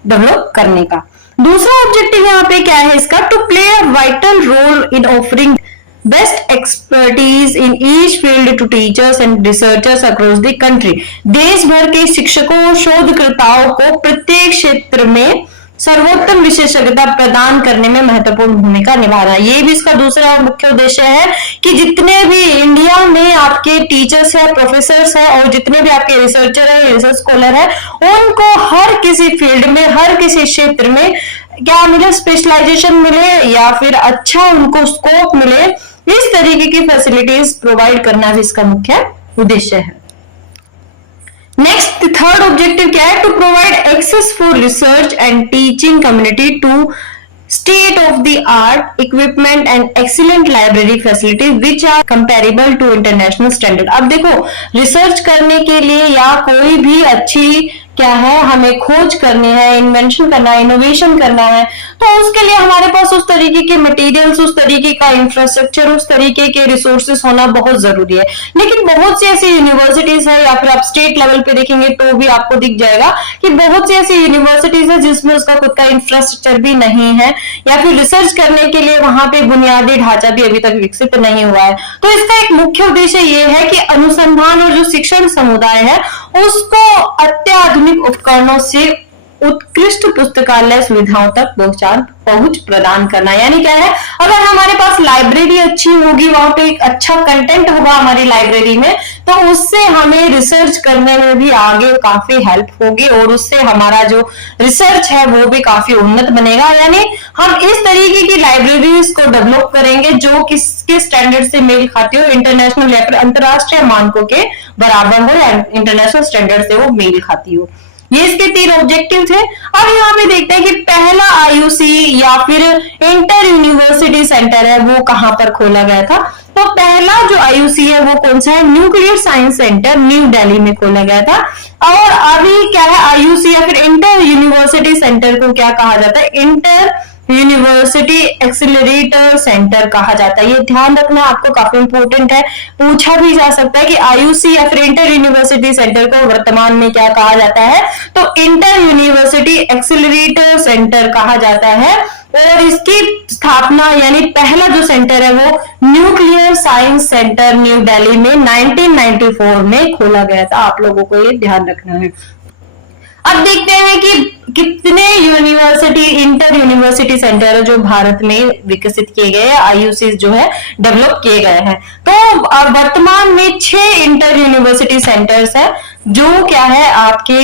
डेवलप करने का। दूसरा ऑब्जेक्टिव यहाँ पे क्या है इसका, to play a vital role in offering best expertise in each field to teachers and researchers across the country. देश भर के शिक्षकों और शोधकर्ताओं को प्रत्येक क्षेत्र में सर्वोत्तम विशेषज्ञता प्रदान करने में महत्वपूर्ण भूमिका निभाना। ये भी इसका दूसरा मुख्य उद्देश्य है कि जितने भी इंडिया में आपके टीचर्स है, प्रोफेसर्स है और जितने भी आपके रिसर्चर है, रिसर्च स्कॉलर है, उनको हर किसी फील्ड में, हर किसी क्षेत्र में क्या मिले, स्पेशलाइजेशन मिले या फिर अच्छा उनको स्कोप मिले, इस तरीके की फैसिलिटीज प्रोवाइड करना भी इसका मुख्य उद्देश्य है। नेक्स्ट थर्ड ऑब्जेक्टिव क्या है, to provide access for research and teaching community to state of the art equipment and excellent library facilities which are comparable to international standard. अब देखो रिसर्च करने के लिए या कोई भी अच्छी क्या है, हमें खोज करनी है, इन्वेंशन करना है, इनोवेशन करना है, तो उसके लिए हमारे पास उस तरीके के मटेरियल्स, उस तरीके का इंफ्रास्ट्रक्चर, उस तरीके के रिसोर्सेस होना बहुत जरूरी है। लेकिन बहुत सी ऐसी यूनिवर्सिटीज है, या फिर आप स्टेट लेवल पे देखेंगे तो भी आपको दिख जाएगा कि बहुत सी ऐसी यूनिवर्सिटीज है जिसमें उसका खुद का इंफ्रास्ट्रक्चर भी नहीं है, या फिर रिसर्च करने के लिए वहां पे बुनियादी ढांचा भी अभी तक विकसित नहीं हुआ है। तो इसका एक मुख्य उद्देश्य ये है कि अनुसंधान और जो शिक्षण समुदाय है उसको अत्याधुनिक उपकरणों से उत्कृष्ट पुस्तकालय सुविधाओं तक पहुंच प्रदान करना। यानी क्या है, अगर हमारे पास लाइब्रेरी अच्छी होगी, वहां पे एक अच्छा कंटेंट होगा हमारी लाइब्रेरी में, तो उससे हमें रिसर्च करने में भी आगे काफी हेल्प होगी, और उससे हमारा जो रिसर्च है वो भी काफी उन्नत बनेगा। यानी हम इस तरीके की लाइब्रेरीज को डेवलप करेंगे जो किसके स्टैंडर्ड से मेल खाती हो, इंटरनेशनल या फिर अंतरराष्ट्रीय मानकों के बराबर हो, या इंटरनेशनल स्टैंडर्ड से वो मेल खाती हो। ये इसके 3 ऑब्जेक्टिव थे। अब यहाँ पे देखते हैं कि पहला आईयूसी या फिर इंटर यूनिवर्सिटी सेंटर है वो कहां पर खोला गया था। तो पहला जो आईयूसी है वो कौन सा है, nuclear science centre new Delhi में खोला गया था। और अभी क्या है, आईयूसी या फिर इंटर यूनिवर्सिटी सेंटर को क्या कहा जाता है, इंटर यूनिवर्सिटी एक्सिलरेटर सेंटर कहा जाता है। ये ध्यान रखना आपको काफी इंपॉर्टेंट है, पूछा भी जा सकता है कि आईयूसी या फिर इंटर यूनिवर्सिटी सेंटर को वर्तमान में क्या कहा जाता है, तो इंटर यूनिवर्सिटी एक्सिलरेटर सेंटर कहा जाता है। और इसकी स्थापना यानी पहला जो सेंटर है वो nuclear science centre new Delhi में 1994 में खोला गया था। आप लोगों को ये ध्यान रखना है। अब देखते हैं कि कितने यूनिवर्सिटी इंटर यूनिवर्सिटी सेंटर जो भारत में विकसित किए गए, आईयूसी जो है डेवलप किए गए हैं। तो वर्तमान में 6 इंटर यूनिवर्सिटी सेंटर्स है जो क्या है आपके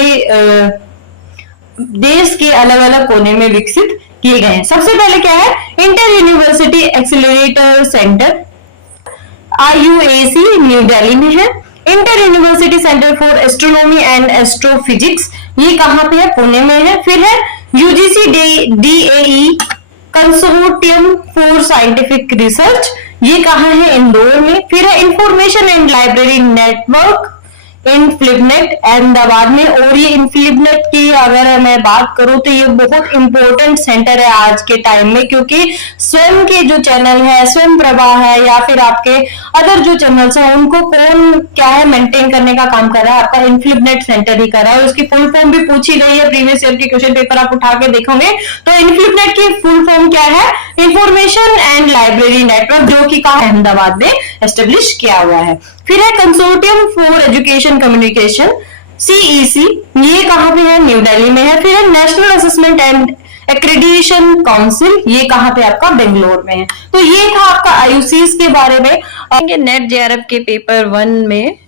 देश के अलग अलग कोने में विकसित किए गए हैं। सबसे पहले क्या है, inter university accelerator centre IUAC new Delhi में है। Inter university centre for astronomy and astrophysics ये कहां पे है, पुणे में है। फिर है UGC DAE consortium for scientific research, ये कहां है, इंदौर में। फिर है information and library network INFLIBNET Ahmedabad में। और ये इनफ्लिबनेट की अगर मैं बात करूं तो ये बहुत इंपॉर्टेंट सेंटर है आज के टाइम में, क्योंकि स्वयं के जो चैनल है, स्वयं प्रभा है या फिर आपके अदर जो चैनल्स हैं उनको कौन क्या है मेंटेन करने का काम कर रहा है, आपका इनफ्लिबनेट सेंटर ही कर रहा है। उसकी फुल फॉर्म भी पूछी गई है, प्रीवियस ईयर के क्वेश्चन पेपर आप उठा के देखोगे तो इनफ्लिबनेट की फुल फॉर्म क्या है, इंफॉर्मेशन एंड लाइब्रेरी नेटवर्क, जो कि कहा अहमदाबाद में एस्टेब्लिश किया हुआ है। फिर है consortium for education communication CEC, ये कहां पे है, न्यू दिल्ली में है। फिर है national assessment and accreditation council, ये कहां पे आपका बेंगलोर में है। तो ये था आपका आईयूसीज के बारे में। नेट JRF के पेपर 1 में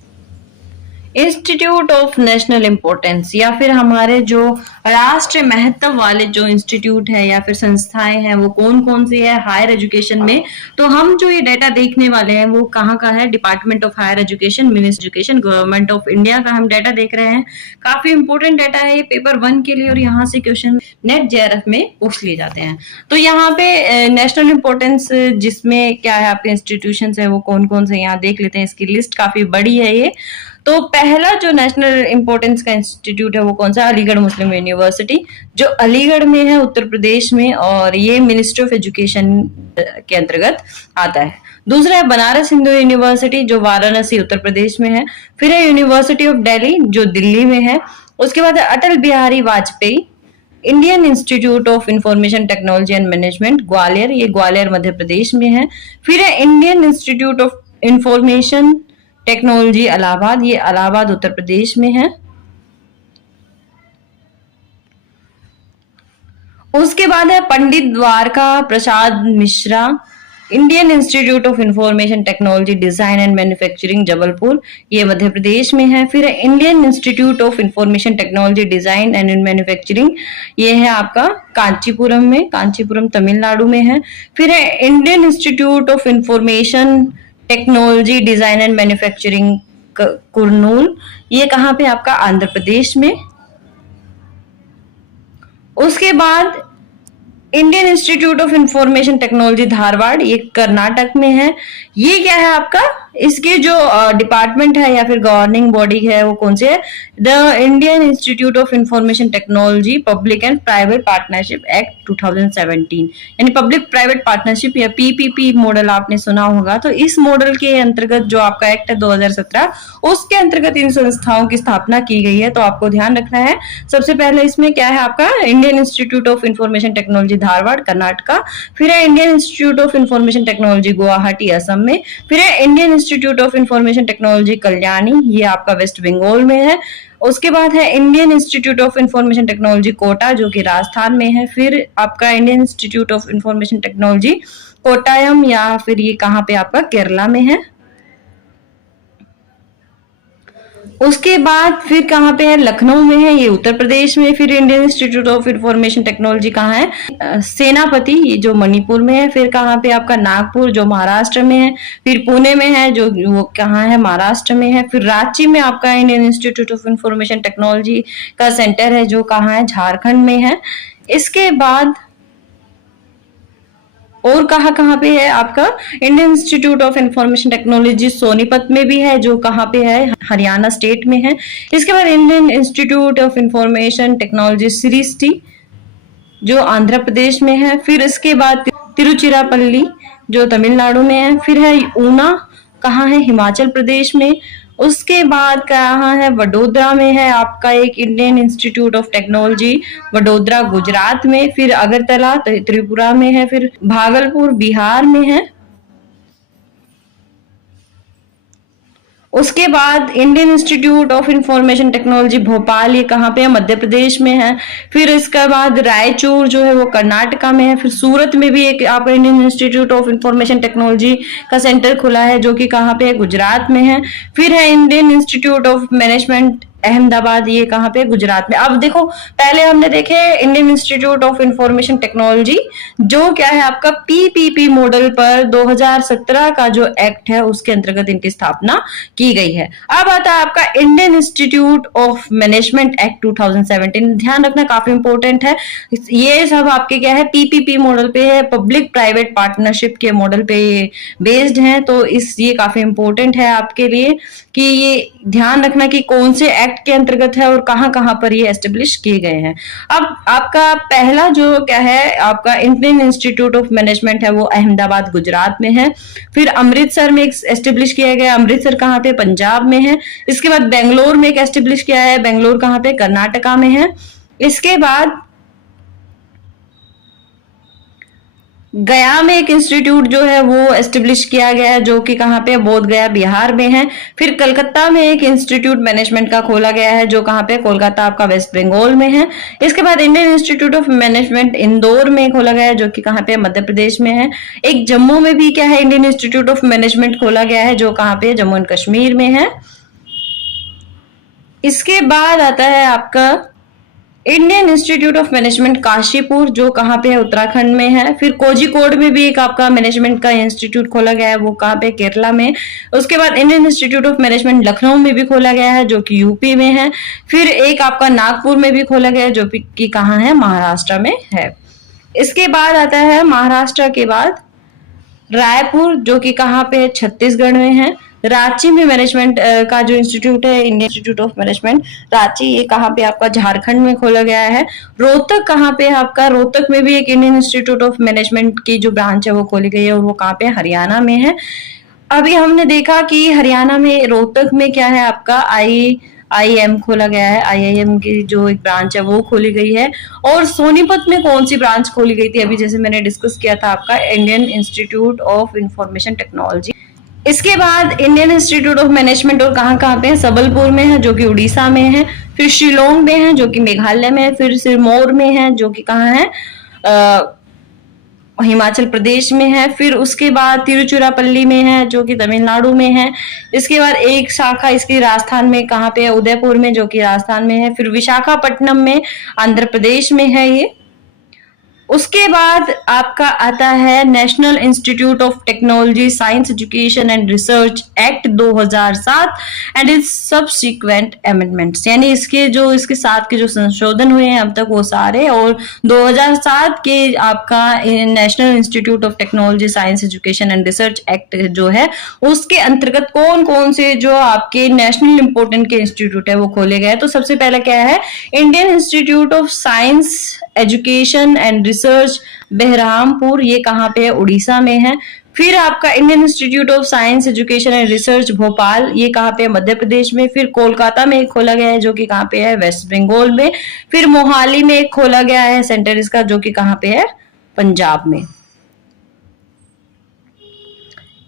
इंस्टीट्यूट ऑफ नेशनल इंपॉर्टेंस या फिर हमारे जो राष्ट्रीय महत्व वाले जो इंस्टीट्यूट है या फिर संस्थाएं हैं वो कौन कौन सी है हायर एजुकेशन में, तो हम जो ये डाटा देखने वाले हैं वो कहाँ का है, department of higher education, ministry education, government of India का हम डाटा देख रहे हैं। काफी इंपॉर्टेंट डाटा है ये पेपर 1 के लिए, और यहाँ से क्वेश्चन नेट JRF में पूछ लिए जाते हैं। तो यहाँ पे नेशनल इंपॉर्टेंस जिसमें क्या है आपके इंस्टीट्यूशन है वो कौन कौन से, यहाँ देख लेते हैं। इसकी लिस्ट काफी बड़ी है ये। तो पहला जो नेशनल इंपॉर्टेंस का इंस्टीट्यूट है वो कौन सा, अलीगढ़ मुस्लिम यूनिवर्सिटी, जो अलीगढ़ में है उत्तर प्रदेश में, और ये मिनिस्ट्री ऑफ एजुकेशन के अंतर्गत आता है। दूसरा है बनारस हिंदू यूनिवर्सिटी जो वाराणसी उत्तर प्रदेश में है। फिर है यूनिवर्सिटी ऑफ दिल्ली जो दिल्ली में है। उसके बाद है Atal Bihari Vajpayee Indian institute of information technology and management Gwalior, ये ग्वालियर मध्य प्रदेश में है। फिर है Indian institute of information technology Allahabad, ये इलाहाबाद उत्तर प्रदेश में है। उसके बाद है Pandit Dwarka Prasad Mishra Indian institute of information technology design and manufacturing Jabalpur, ये मध्य प्रदेश में है। फिर है Indian institute of information technology design and manufacturing, ये है आपका कांचीपुरम में, कांचीपुरम तमिलनाडु में है। फिर है Indian institute of information technology design and manufacturing Kurnool, ये कहां पे आपका आंध्र प्रदेश में। उसके बाद Indian institute of information technology Dharwad, ये कर्नाटक में है। ये क्या है आपका इसके जो डिपार्टमेंट है या फिर गवर्निंग बॉडी है वो कौन से है? The Indian institute of information technology public and private partnership act 2017, यानी पब्लिक प्राइवेट पार्टनरशिप या पीपीपी मॉडल आपने सुना होगा। तो इस मॉडल के अंतर्गत जो आपका एक्ट है 2017, उसके अंतर्गत इन संस्थाओं की स्थापना की गई है। तो आपको ध्यान रखना है, सबसे पहले इसमें क्या है आपका Indian institute of information technology Dharwad Karnataka, फिर है Indian institute of information technology Guwahati Assam में, फिर है Indian institute of information technology Kalyani, ये आपका वेस्ट बंगाल में है। उसके बाद है Indian institute of information technology Kota जो कि राजस्थान में है। फिर आपका Indian institute of information technology Kottayam या फिर ये कहाँ पे आपका केरला में है। उसके बाद फिर कहाँ पे है? लखनऊ में है, ये उत्तर प्रदेश में। फिर Indian institute of information technology कहाँ है? सेनापति, ये जो मणिपुर में है। फिर कहाँ पे आपका नागपुर जो महाराष्ट्र में है। फिर पुणे में है जो वो कहाँ है? महाराष्ट्र में है। फिर रांची में आपका Indian institute of information technology का सेंटर है जो कहाँ है? झारखंड में है। इसके बाद और कहाँ कहाँ पे है आपका Indian institute of information technology Sonipat में भी है जो कहाँ पे है? हरियाणा स्टेट में है। इसके बाद Indian institute of information technology सृष्टि जो आंध्र प्रदेश में है। फिर इसके बाद तिरुचिरापल्ली जो तमिलनाडु में है। फिर है ऊना, कहाँ है? हिमाचल प्रदेश में। उसके बाद कहाँ है? वडोदरा में है आपका एक Indian institute of technology Vadodara Gujarat में। फिर अगरतला त्रिपुरा में है। फिर भागलपुर बिहार में है। उसके बाद Indian institute of information technology Bhopal, ये कहाँ पे है? मध्य प्रदेश में है। फिर इसके बाद रायचूर जो है वो कर्नाटका में है। फिर सूरत में भी एक आपका Indian institute of information technology का सेंटर खुला है जो कि कहाँ पे है? गुजरात में है। फिर है Indian institute of management Ahmedabad, ये कहाँ पे? गुजरात में। अब देखो, पहले हमने देखे Indian institute of information technology जो क्या है आपका पीपीपी मॉडल पर 2017 का जो एक्ट है उसके अंतर्गत इनकी स्थापना की गई है। अब आता है आपका Indian institute of management act 2017। ध्यान रखना, काफी इंपॉर्टेंट है। ये सब आपके क्या है? पीपीपी मॉडल पे है, पब्लिक प्राइवेट पार्टनरशिप के मॉडल पे ये बेस्ड है। तो ये काफी इंपॉर्टेंट है आपके लिए कि ये ध्यान रखना कि कौन से एक्ट के अंतर्गत है और कहां कहां पर ये एस्टेब्लिश किए गए हैं। अब आपका पहला जो क्या है आपका इंडियन इंस्टीट्यूट ऑफ मैनेजमेंट है वो अहमदाबाद गुजरात में है। फिर अमृतसर में एक एस्टेब्लिश किया गया, अमृतसर कहां पे? पंजाब में है। इसके बाद बेंगलोर में एक एस्टेब्लिश किया है, बेंगलोर कहां पे? कर्नाटका में है। इसके बाद गया में एक इंस्टीट्यूट जो है वो एस्टेब्लिश किया गया है जो कि कहाँ पे? बोध गया बिहार में है। फिर कलकत्ता में एक इंस्टीट्यूट मैनेजमेंट का खोला गया है जो कहाँ पे? कोलकाता आपका वेस्ट बंगाल में है। इसके बाद Indian institute of management Indore में खोला गया है जो कि कहाँ पे? मध्य प्रदेश में है। एक जम्मू में भी क्या है? इंडियन इंस्टीट्यूट ऑफ मैनेजमेंट खोला गया है जो कहाँ पे? जम्मू एंड कश्मीर में है। इसके बाद आता है आपका Indian institute of management Kashipur जो कहाँ पे है? उत्तराखंड में है। फिर कोझिकोड में भी एक आपका मैनेजमेंट का इंस्टीट्यूट खोला गया है, वो कहाँ पे? केरला में। उसके बाद Indian institute of management Lucknow में भी खोला गया है जो कि यूपी में है। फिर एक आपका नागपुर में भी खोला गया है जो कि कहाँ है? महाराष्ट्र में है। इसके बाद आता है महाराष्ट्र के बाद रायपुर जो कि कहाँ पे है? छत्तीसगढ़ में है। रांची में मैनेजमेंट का जो इंस्टीट्यूट है Indian institute of management Ranchi, ये कहाँ पे आपका? झारखंड में खोला गया है। रोहतक कहाँ पे है आपका? रोहतक में भी एक इंडियन इंस्टीट्यूट ऑफ मैनेजमेंट की जो ब्रांच है वो खोली गई है और वो कहाँ पे? हरियाणा में है। अभी हमने देखा कि हरियाणा में रोहतक में क्या है आपका? IIM खोला गया है, IIM की जो एक ब्रांच है वो खोली गई है। और सोनीपत में कौन सी ब्रांच खोली गई थी? अभी जैसे मैंने डिस्कस किया था आपका Indian institute of information technology. इसके बाद इंडियन इंस्टीट्यूट ऑफ मैनेजमेंट और कहाँ कहाँ पे है? सबलपुर में है जो कि उड़ीसा में है। फिर शिलोंग में है जो कि मेघालय में है। फिर सिरमौर में है जो कि कहाँ है? हिमाचल प्रदेश में है। फिर उसके बाद तिरुचिरापल्ली में है जो कि तमिलनाडु में है। इसके बाद एक शाखा इसकी राजस्थान में कहाँ पे है? उदयपुर में जो कि राजस्थान में है। फिर विशाखापट्टनम में आंध्र प्रदेश में है ये। उसके बाद आपका आता है national institute of technology science education and research act 2007 and it's subsequent amendments, यानी इसके साथ के जो संशोधन हुए हैं अब तक वो सारे, और 2007 के आपका national institute of technology science education and research act जो है उसके अंतर्गत कौन कौन से जो आपके नेशनल इंपोर्टेंट के इंस्टीट्यूट है वो खोले गए। तो सबसे पहले क्या है, Indian institute of science education and research Berhampur, ये कहाँ पे है, उड़ीसा में है। फिर आपका Indian institute of science education and research Bhopal, ये कहाँ पे है, मध्य प्रदेश में। फिर कोलकाता में एक खोला गया है जो कि कहाँ पे है, वेस्ट बंगाल में। फिर मोहाली में एक खोला गया है सेंटर इसका जो कि कहाँ पे है, पंजाब में।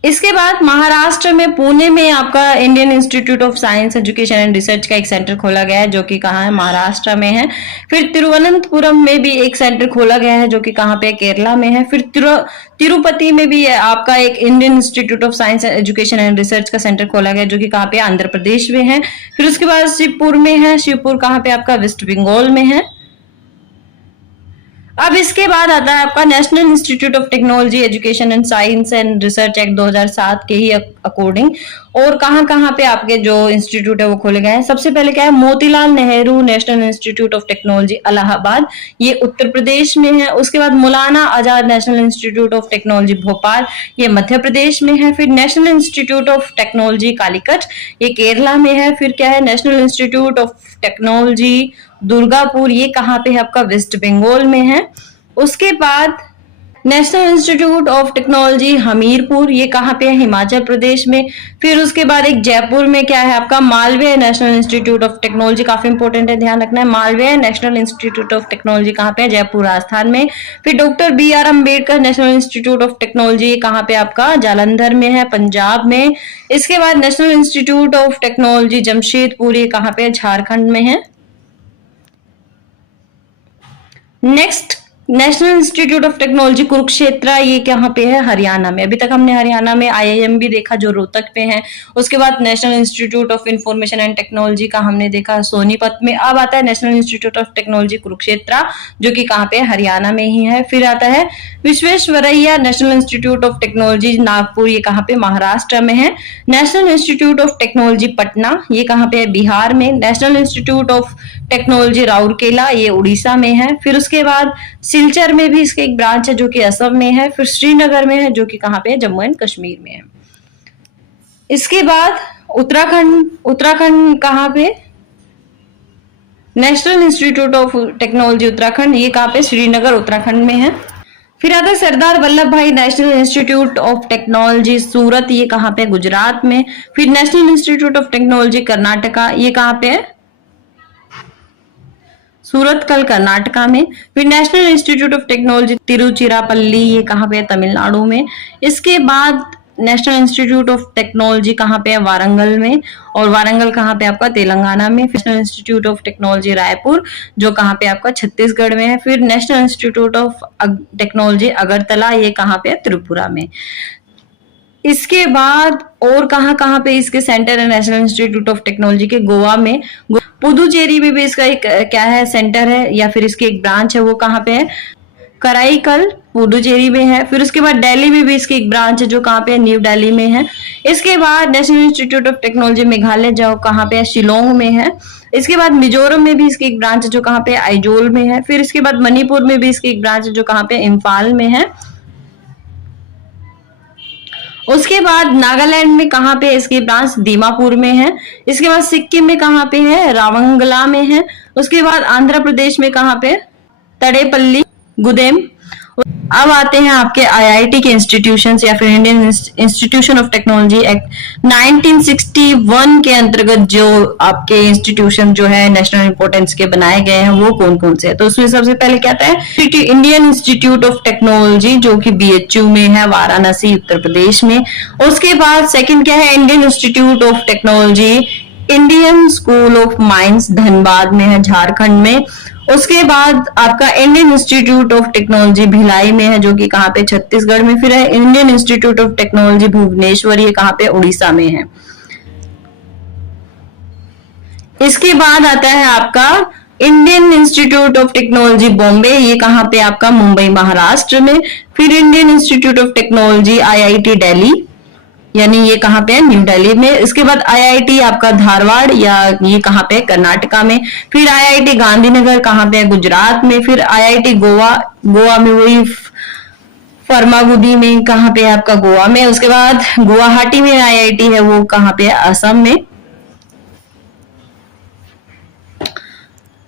इसके बाद महाराष्ट्र में पुणे में आपका Indian institute of science education and research का एक सेंटर खोला गया है जो कि कहाँ है, महाराष्ट्र में है। फिर तिरुवनंतपुरम में भी एक सेंटर खोला गया है जो कि कहाँ पे, केरला में है। फिर तिरुपति में भी आपका एक Indian institute of science education and research का सेंटर खोला गया है जो कि कहाँ पे, आंध्र प्रदेश में है। फिर उसके बाद शिवपुर में है, शिवपुर कहाँ पे आपका, वेस्ट बंगाल में है। अब इसके बाद आता है आपका national institute of technology education and science and research act 2007 के ही अकॉर्डिंग, और कहाँ कहाँ पे आपके जो इंस्टीट्यूट है वो खोले गए हैं। सबसे पहले क्या है, Motilal Nehru national institute of technology Allahabad, ये उत्तर प्रदेश में है। उसके बाद Maulana Azad national institute of technology Bhopal, ये मध्य प्रदेश में है। फिर national institute of technology Calicut, ये केरला में है। फिर क्या है, national institute of technology Durgapur, ये कहाँ पे है आपका, वेस्ट बंगाल में है। उसके बाद national institute of technology Hamirpur, ये कहाँ पे है, हिमाचल प्रदेश में। फिर उसके बाद एक जयपुर में क्या है आपका, Malviya national institute of technology, काफी इंपॉर्टेंट है, ध्यान रखना है। Malviya national institute of technology कहाँ पे है, जयपुर राजस्थान में। फिर doctor BR Ambedkar national institute of technology कहाँ पे आपका, जालंधर में है, पंजाब में। इसके बाद national institute of technology Jamshedpur, ये कहाँ पे, झारखंड में है। Next national institute of technology Kurukshetra, ये कहाँ पे है, हरियाणा में। अभी तक हमने हरियाणा में IIM भी देखा जो रोहतक पे है। उसके बाद national institute of information and technology का हमने देखा सोनीपत में। अब आता है national institute of technology Kurukshetra जो कि कहाँ पे, हरियाणा में ही है। फिर आता है Visvesvaraya national institute of technology Nagpur, ये कहाँ पे, महाराष्ट्र में है। National institute of technology Patna, ये कहाँ पे है, बिहार में। National institute of technology Rourkela, ये उड़ीसा में है। फिर उसके बाद सिलचर में भी इसके एक ब्रांच है जो कि असम में है। फिर श्रीनगर में है जो कि कहाँ पे है, जम्मू एंड कश्मीर में है। इसके बाद उत्तराखंड कहाँ पे, national institute of technology Uttarakhand, ये कहाँ पे, श्रीनगर उत्तराखंड में है। फिर आता है सरदार वल्लभ भाई नेशनल इंस्टीट्यूट ऑफ टेक्नोलॉजी सूरत, ये कहाँ पे, गुजरात में। फिर national institute of technology Karnataka, ये कहाँ पे है, सूरत कल कर्नाटका में। फिर national institute of technology Tiruchirappalli, ये कहाँ पे है, तमिलनाडु में। इसके बाद नेशनल इंस्टीट्यूट ऑफ टेक्नोलॉजी कहाँ पे है, वारंगल में, और वारंगल कहाँ पे आपका, तेलंगाना में। National institute of technology Raipur जो कहाँ पे आपका, छत्तीसगढ़ में है। फिर national institute of technology Agartala, ये कहाँ पे है, त्रिपुरा में। इसके बाद और कहाँ कहाँ पे इसके सेंटर है नेशनल इंस्टीट्यूट ऑफ टेक्नोलॉजी के, गोवा में। पुदुचेरी में भी इसका एक क्या है, सेंटर है या फिर इसकी एक ब्रांच है, वो कहाँ पे है, कराईकल पुदुचेरी में है। फिर उसके बाद दिल्ली में भी इसकी एक ब्रांच है जो कहाँ पे है, न्यू दिल्ली में है। इसके बाद national institute of technology Meghalaya जो कहाँ पे है, शिलोंग में है। इसके बाद मिजोरम में भी इसकी एक ब्रांच है जो कहाँ पे, आइजोल में है। फिर इसके बाद मणिपुर में भी इसकी एक ब्रांच है जो कहाँ पे, इम्फाल में है। उसके बाद नागालैंड में कहाँ पे इसकी ब्रांच, दीमापुर में है। इसके बाद सिक्किम में कहाँ पे है, रावंगला में है। उसके बाद आंध्र प्रदेश में कहाँ पे, तड़ेपल्ली गुदेम। अब आते हैं आपके IIT के इंस्टीट्यूशंस या फिर Indian institution of technology act 1961 के अंतर्गत जो आपके इंस्टीट्यूशन जो है नेशनल इंपोर्टेंस के बनाए गए हैं वो कौन कौन से है। तो उसमें सबसे पहले क्या आता है, इंडियन इंस्टीट्यूट ऑफ टेक्नोलॉजी जो कि BHU में है, वाराणसी उत्तर प्रदेश में। उसके बाद सेकंड क्या है, Indian institute of technology Indian school of mines Dhanbad में है, झारखंड में। उसके बाद आपका Indian institute of technology Bhilai में है जो कि कहाँ पे, छत्तीसगढ़ में। फिर है Indian institute of technology Bhubaneswar, ये कहाँ पे, उड़ीसा में है। इसके बाद आता है आपका Indian institute of technology Bombay, ये कहाँ पे आपका मुंबई महाराष्ट्र में। फिर Indian institute of technology IIT Delhi, यानी ये कहाँ पे है, न्यू दिल्ली में। इसके बाद आईआईटी आपका धारवाड़, या ये कहाँ पे है, कर्नाटका में। फिर आईआईटी गांधीनगर कहाँ पे है, गुजरात में। फिर आईआईटी गोवा, गोवा में वही फर्मागुदी में, कहाँ पे है आपका, गोवा में। उसके बाद गुवाहाटी में आईआईटी है, वो कहाँ पे है, असम में।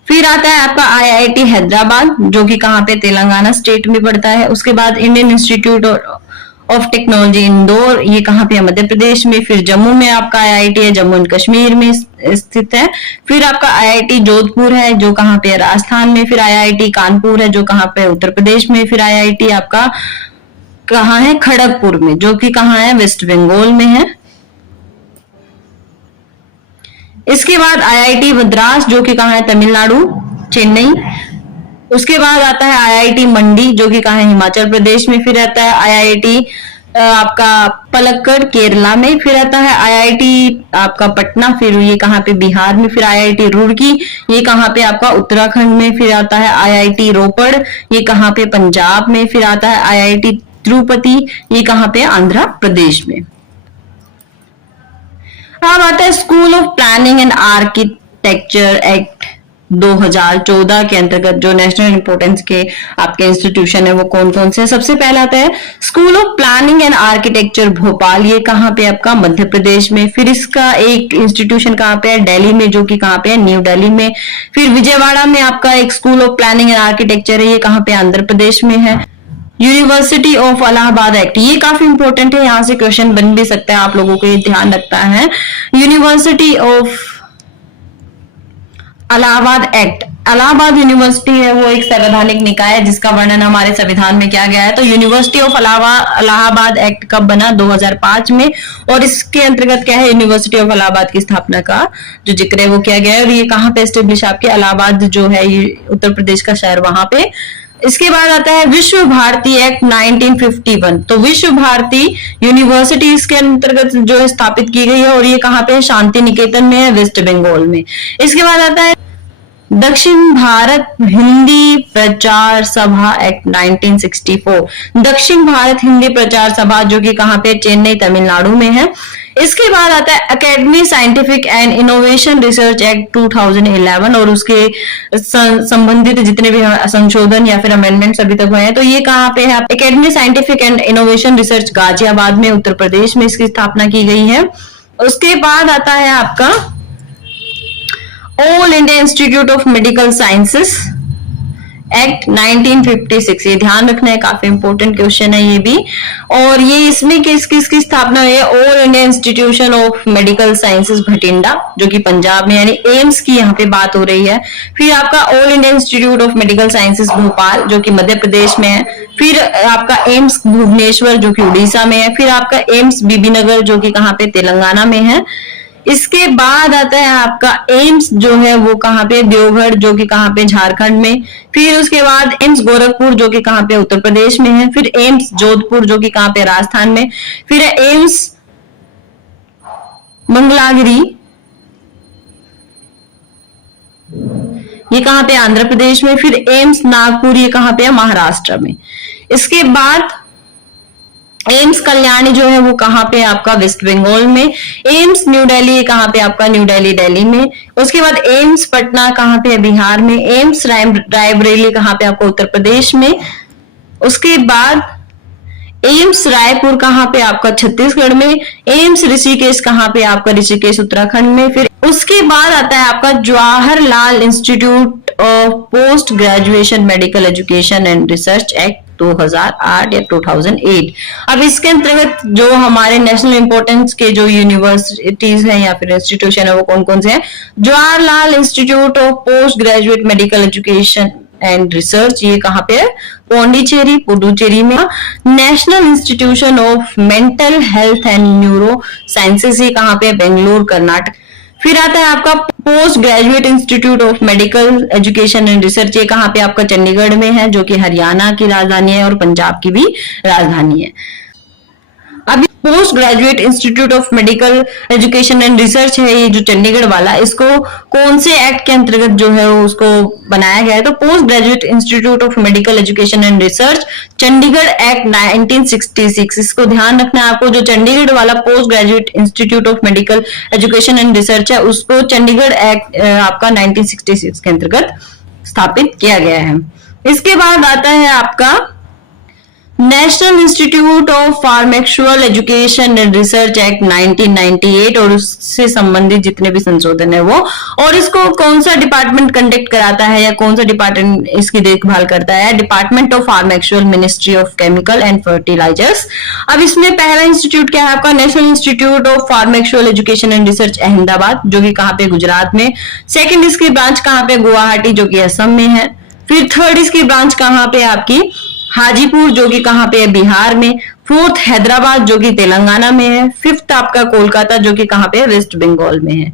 फिर आता है आपका आईआईटी हैदराबाद, जो कि कहाँ पे, तेलंगाना स्टेट में पड़ता है। उसके बाद Indian institute of technology Indore, ये कहाँ पे है, मध्य प्रदेश में। फिर जम्मू में आपका आईआईटी है, जम्मू एंड कश्मीर में स्थित है। फिर आपका आईआईटी जोधपुर है, जो कहाँ पे है, राजस्थान में। फिर आईआईटी कानपुर है, जो कहाँ पे, उत्तर प्रदेश में। फिर आईआईटी आपका कहाँ है, खड़गपुर में, जो कि कहाँ है, वेस्ट बंगाल में है। इसके बाद आईआईटी मद्रास, जो कि कहाँ है, तमिलनाडु, चेन्नई। उसके बाद आता है आईआईटी मंडी, जो कि कहाँ है, हिमाचल प्रदेश में। फिर आता है आईआईटी आपका पलक्कड़, केरला में। फिर आता है आईआईटी आपका पटना, फिर ये कहाँ पे, बिहार में। फिर आईआईटी रुड़की, ये कहाँ पे आपका, उत्तराखंड में। फिर आता है आईआईटी रोपड़, ये कहाँ पे, पंजाब में। फिर आता है आईआईटी तिरुपति, ये कहाँ पे, आंध्र प्रदेश में। अब आता है school of planning and architecture act 2014 के अंतर्गत जो नेशनल इंपोर्टेंस के आपके इंस्टीट्यूशन है वो कौन कौन से। सबसे पहला आता है school of planning and architecture Bhopal, ये कहाँ पे आपका, मध्य प्रदेश में। फिर इसका एक इंस्टीट्यूशन कहाँ पे है, दिल्ली में, जो कि कहाँ पे है, न्यू दिल्ली में। फिर विजयवाड़ा में आपका एक school of planning and architecture है, ये कहाँ पे, आंध्र प्रदेश में है। यूनिवर्सिटी ऑफ इलाहाबाद एक्ट, ये काफी इंपॉर्टेंट है, यहां से क्वेश्चन बन भी सकता है, आप लोगों को ये ध्यान रखना है। University of Allahabad act, Allahabad university है वो एक संवैधानिक निकाय है जिसका वर्णन हमारे संविधान में किया गया है। तो यूनिवर्सिटी ऑफ इलाहाबाद एक्ट कब बना, 2005 में। और इसके अंतर्गत क्या है, यूनिवर्सिटी ऑफ इलाहाबाद की स्थापना का जो जिक्र है वो किया गया है। और ये कहाँ पे एस्टेब्लिश, आपके इलाहाबाद जो है उत्तर प्रदेश का शहर, वहां पे। इसके बाद आता है विश्व भारती एक्ट 1951, तो विश्व भारती यूनिवर्सिटी इसके अंतर्गत जो है स्थापित की गई है। और ये कहाँ पे है, शांति निकेतन में है, वेस्ट बंगाल में। इसके बाद आता है दक्षिण भारत हिंदी प्रचार सभा एक्ट 1964, दक्षिण भारत हिंदी प्रचार सभा, जो कि कहाँ पे, चेन्नई, तमिलनाडु में है। इसके बाद आता है academy scientific and innovation research act 2011, और उसके संबंधित जितने भी संशोधन या फिर अमेंडमेंट्स अभी तक हुए हैं, तो ये कहाँ पे है, academy scientific and innovation research Ghaziabad में, उत्तर प्रदेश में इसकी स्थापना की गई है। उसके बाद आता है आपका all India institute of medical sciences act 1956, ये ध्यान रखना है, काफी इंपॉर्टेंट क्वेश्चन है ये भी। और ये इसमें किसकी स्थापना हुई है, all India institution of medical sciences Bathinda, जो कि पंजाब में, यानी एम्स की यहाँ पे बात हो रही है। फिर आपका all India institute of medical sciences Bhopal, जो कि मध्य प्रदेश में है। फिर आपका एम्स भुवनेश्वर, जो कि उड़ीसा में है। फिर आपका एम्स बीबीनगर, जो कि कहाँ पे, तेलंगाना में है। इसके बाद आता है आपका एम्स जो है वो कहाँ पे, देवघर, जो कि कहाँ पे, झारखंड में। फिर उसके बाद एम्स गोरखपुर, जो कि कहाँ पे, उत्तर प्रदेश में है। फिर एम्स जोधपुर, जो कि कहाँ पे, राजस्थान में। फिर एम्स मंगलागिरी, ये कहाँ पे, आंध्र प्रदेश में। फिर एम्स नागपुर, ये कहाँ पे है, महाराष्ट्र में। इसके बाद एम्स कल्याणी जो है वो कहाँ पे आपका, वेस्ट बंगाल में। एम्स न्यू दिल्ली कहाँ पे आपका, न्यू दिल्ली, दिल्ली में। उसके बाद एम्स पटना कहाँ पे है, बिहार में। एम्स रायबरेली कहाँ पे आपको, उत्तर प्रदेश में। उसके बाद एम्स रायपुर कहाँ पे आपका, छत्तीसगढ़ में। एम्स ऋषिकेश कहाँ पे आपका, ऋषिकेश, उत्तराखंड में। फिर उसके बाद आता है आपका Jawaharlal institute of post graduation medical education and research act 2008 या 2008। अब इसके अंतर्गत जो हमारे नेशनल इंपोर्टेंस के जो यूनिवर्सिटीज हैं या फिर इंस्टीट्यूशन है वो कौन कौन से हैं, Jawaharlal institute of post graduate medical education and research, ये कहाँ पे है, पौंडीचेरी, पुडुचेरी में। National institution of mental health and neuro sciences, ये कहाँ पे, बेंगलोर, कर्नाटक। फिर आता है आपका post graduate institute of medical education and research, ये कहाँ पे आपका, चंडीगढ़ में है, जो कि हरियाणा की राजधानी है और पंजाब की भी राजधानी है। अभी post graduate institute of medical education and research है ये जो चंडीगढ़ वाला, इसको कौन से एक्ट के अंतर्गत जो है वो उसको बनाया गया है? तो post graduate institute of medical education and research Chandigarh act 1966, इसको ध्यान रखना है आपको। जो चंडीगढ़ वाला post graduate institute of medical education and research है उसको चंडीगढ़ एक्ट आपका 1966 के अंतर्गत स्थापित किया गया है। इसके बाद आता है आपका national institute of pharmaceutical education and research act 1998 और उससे संबंधित जितने भी संशोधन है वो, और इसको कौन सा डिपार्टमेंट कंडक्ट कराता है या कौन सा डिपार्टमेंट इसकी देखभाल करता है? Department of pharmaceutical, ministry of chemical and fertilizers. अब इसमें पहला इंस्टीट्यूट क्या है आपका? National institute of pharmaceutical education and research Ahmedabad, जो कि कहाँ पे? गुजरात में। सेकेंड इसकी ब्रांच कहाँ पे? गुवाहाटी, जो कि असम में है। फिर थर्ड इसकी ब्रांच कहाँ पे? आपकी हाजीपुर, जो कि कहाँ पे है? बिहार में। फोर्थ हैदराबाद, जो कि तेलंगाना में है। फिफ्थ आपका कोलकाता, जो कि कहाँ पे है? वेस्ट बंगाल में है।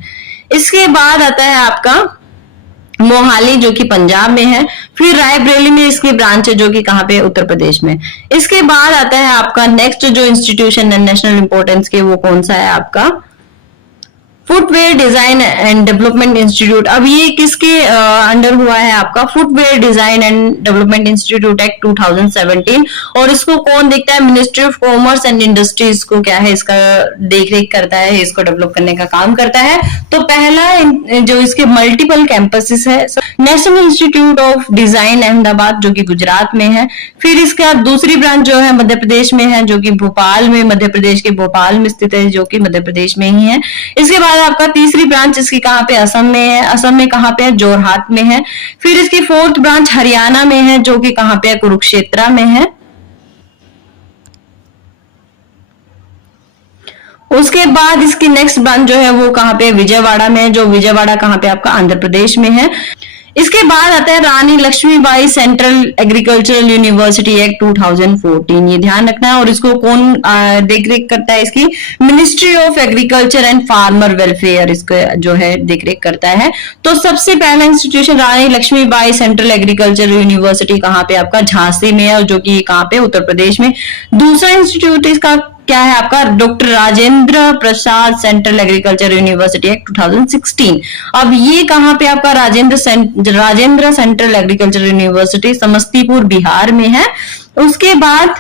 इसके बाद आता है आपका मोहाली, जो कि पंजाब में है। फिर रायबरेली में इसकी ब्रांच है, जो कि कहाँ पे? उत्तर प्रदेश में। इसके बाद आता है आपका नेक्स्ट जो इंस्टीट्यूशन है नेशनल इंपोर्टेंस के, वो कौन सा है आपका? Footwear design and development institute. अब ये किसके अंडर हुआ है आपका? Footwear design and development institute act 2017, और इसको कौन देखता है? Ministry of commerce and industries को क्या है इसका देखरेख करता है, इसको डेवलप करने का काम करता है। तो पहला जो इसके मल्टीपल कैंपसेस है, national institute of design Ahmedabad, जो कि गुजरात में है। फिर इसका दूसरी ब्रांच जो है मध्य प्रदेश में है, जो कि भोपाल में, मध्य प्रदेश के भोपाल में स्थित है, जो कि मध्य प्रदेश में ही है। इसके बाद आपका तीसरी ब्रांच इसकी कहाँ पे? असम में है। असम में कहाँ पे है? जोरहाट में है। फिर इसकी फोर्थ ब्रांच हरियाणा में है, जो कि कहाँ पे है? कुरुक्षेत्र में है। उसके बाद इसकी नेक्स्ट ब्रांच जो है वो कहाँ पे? विजयवाड़ा में है, जो विजयवाड़ा कहाँ पे? आपका आंध्र प्रदेश में है। इसके बाद आता है Rani Lakshmibai central agricultural university act 2014, ये ध्यान रखना है। और इसको कौन देखरेख करता है? इसकी ministry of agriculture and farmer welfare इसको जो है देखरेख करता है। तो सबसे पहला इंस्टीट्यूशन रानी लक्ष्मीबाई सेंट्रल एग्रीकल्चर यूनिवर्सिटी कहाँ पे? आपका झांसी में है, जो कि कहाँ पे? उत्तर प्रदेश में। दूसरा इंस्टीट्यूट इसका क्या है आपका? Doctor Rajendra Prasad central agriculture university act 2016। अब ये कहाँ पे आपका? Rajendra central agriculture university Samastipur Bihar में है। उसके बाद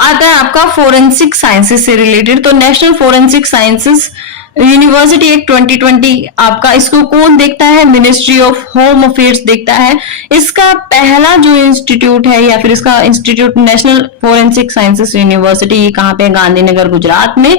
आता है आपका फोरेंसिक साइंसेस से रिलेटेड, तो national forensic sciences university act 2020 आपका इसको कौन देखता है? मिनिस्ट्री ऑफ होम अफेयर्स देखता है। इसका पहला जो इंस्टीट्यूट है या फिर इसका institute national forensic sciences university, ये कहाँ पे? गांधीनगर, गुजरात में।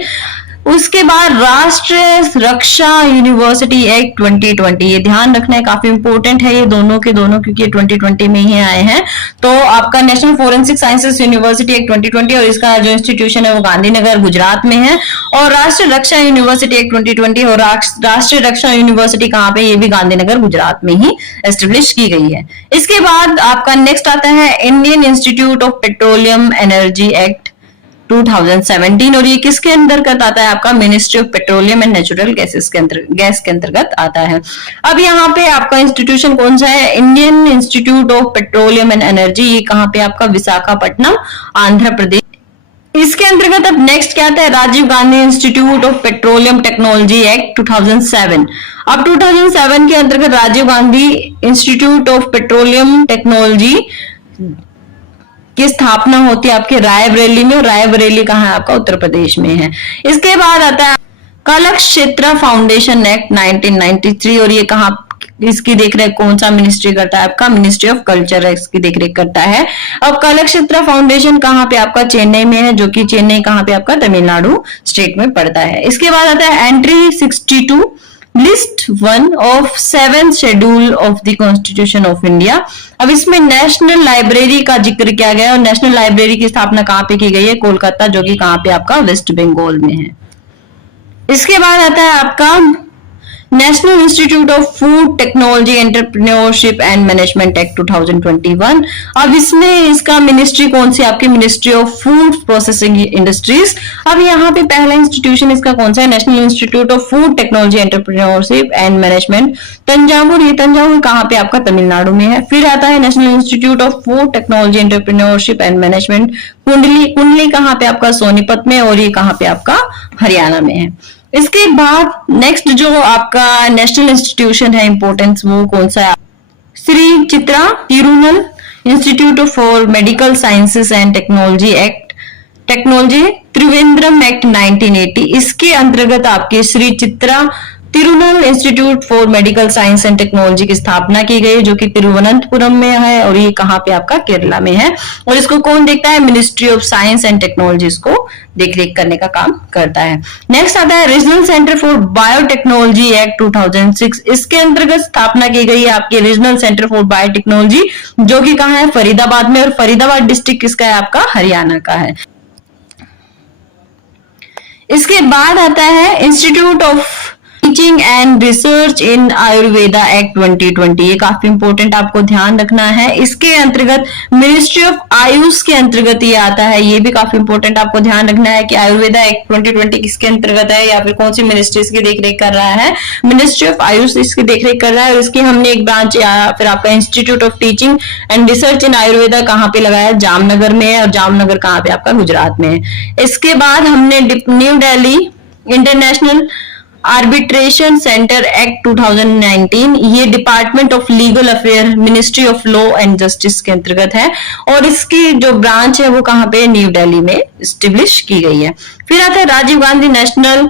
उसके बाद राष्ट्रीय रक्षा यूनिवर्सिटी एक्ट 2020, ये ध्यान रखना है, काफी इंपॉर्टेंट है ये दोनों के दोनों, क्योंकि 2020 में ही आए हैं। तो आपका national forensic sciences university act 2020 और इसका जो इंस्टीट्यूशन है वो गांधीनगर, गुजरात में है। और राष्ट्रीय रक्षा यूनिवर्सिटी एक्ट 2020 और राष्ट्रीय रक्षा यूनिवर्सिटी कहाँ पे? ये भी गांधीनगर, गुजरात में ही एस्टेब्लिश की गई है। इसके बाद आपका नेक्स्ट आता है Indian institute of petroleum energy act 2017, और ये किसके अंतर्गत आता है? आपका ministry of petroleum and natural gases के अंतर्गत आता है। अब यहाँ पे आपका इंस्टीट्यूशन कौन सा है? Indian institute of petroleum and energy, ये कहाँ पे? आपका विशाखापट्टनम, आंध्र प्रदेश। इसके अंतर्गत अब नेक्स्ट क्या आता है? Rajiv Gandhi institute of petroleum technology act 2007। अब 2007 के अंतर्गत Rajiv Gandhi institute of petroleum technology की स्थापना होती है आपके रायबरेली में, और रायबरेली कहाँ है? आपका उत्तर प्रदेश में है। इसके बाद आता है कलक्षेत्र फाउंडेशन एक्ट 1993, और ये कहाँ? इसकी देखरेख कौन सा मिनिस्ट्री करता है? आपका मिनिस्ट्री ऑफ कल्चर इसकी देखरेख करता है। अब कलक्षेत्र फाउंडेशन कहाँ पे? आपका चेन्नई में है, जो कि चेन्नई कहाँ पे? आपका तमिलनाडु स्टेट में पड़ता है। इसके बाद आता है entry 62 list 1 of 7th schedule of the constitution of India. अब इसमें नेशनल लाइब्रेरी का जिक्र किया गया, और नेशनल लाइब्रेरी की स्थापना कहाँ पे की गई है? कोलकाता, जो कि कहाँ पे? आपका वेस्ट बंगाल में है। इसके बाद आता है आपका national institute of food technology entrepreneurship and management act 2021। अब इसमें इसका मिनिस्ट्री कौन सी, आपकी ministry of food processing industries. अब यहाँ पे पहला इंस्टीट्यूशन इसका कौन सा है, national institute of food technology entrepreneurship and management, Thanjavur. ये तंजावुर कहाँ पे, आपका तमिलनाडु में है। फिर आता है national institute of food technology entrepreneurship and management, कुंडली। कुंडली कहाँ पे, आपका सोनीपत में, और ये कहाँ पे, आपका हरियाणा में है। इसके बाद नेक्स्ट जो आपका नेशनल इंस्टीट्यूशन है इंपॉर्टेंस, वो कौन सा है, Shri Chitra Tirunal institute for medical sciences and technology Trivandrum act 1980। इसके अंतर्गत आपके Shri Chitra Tirunal institute for medical science and technology की स्थापना की गई, जो कि तिरुवनंतपुरम में है, और ये कहाँ पे, आपका केरला में है। और इसको कौन देखता है, ministry of science and technology इसको देख रेख करने का काम करता है। नेक्स्ट आता है regional centre for biotechnology act 2006। इसके अंतर्गत स्थापना की गई है आपके रीजनल सेंटर फॉर बायोटेक्नोलॉजी, जो कि कहाँ है, फरीदाबाद में, और फरीदाबाद डिस्ट्रिक्ट किसका है, आपका हरियाणा का है। इसके बाद आता है institute of teaching and research in Ayurveda act 2020। ये काफी इंपॉर्टेंट, आपको ध्यान रखना है। इसके अंतर्गत मिनिस्ट्री ऑफ आयुष के अंतर्गत ये आता है, ये भी काफी इंपॉर्टेंट, आपको ध्यान रखना है कि आयुर्वेदा एक्ट 2020 किसके अंतर्गत है, या फिर कौन सी मिनिस्ट्री इसकी देखरेख कर रहा है, मिनिस्ट्री ऑफ आयुष इसकी देखरेख कर रहा है। और इसकी हमने एक ब्रांच या फिर आपका institute of teaching and research इन आयुर्वेदा कहाँ पे लगाया, जामनगर में है, और जामनगर कहाँ पे, आपका गुजरात में है। इसके बाद हमने new Delhi international arbitration centre act 2019, ये department of legal affair ministry of law and justice के अंतर्गत है, और इसकी जो ब्रांच है वो कहाँ पे, न्यू दिल्ली में स्टेब्लिश की गई है। फिर आता है Rajiv Gandhi national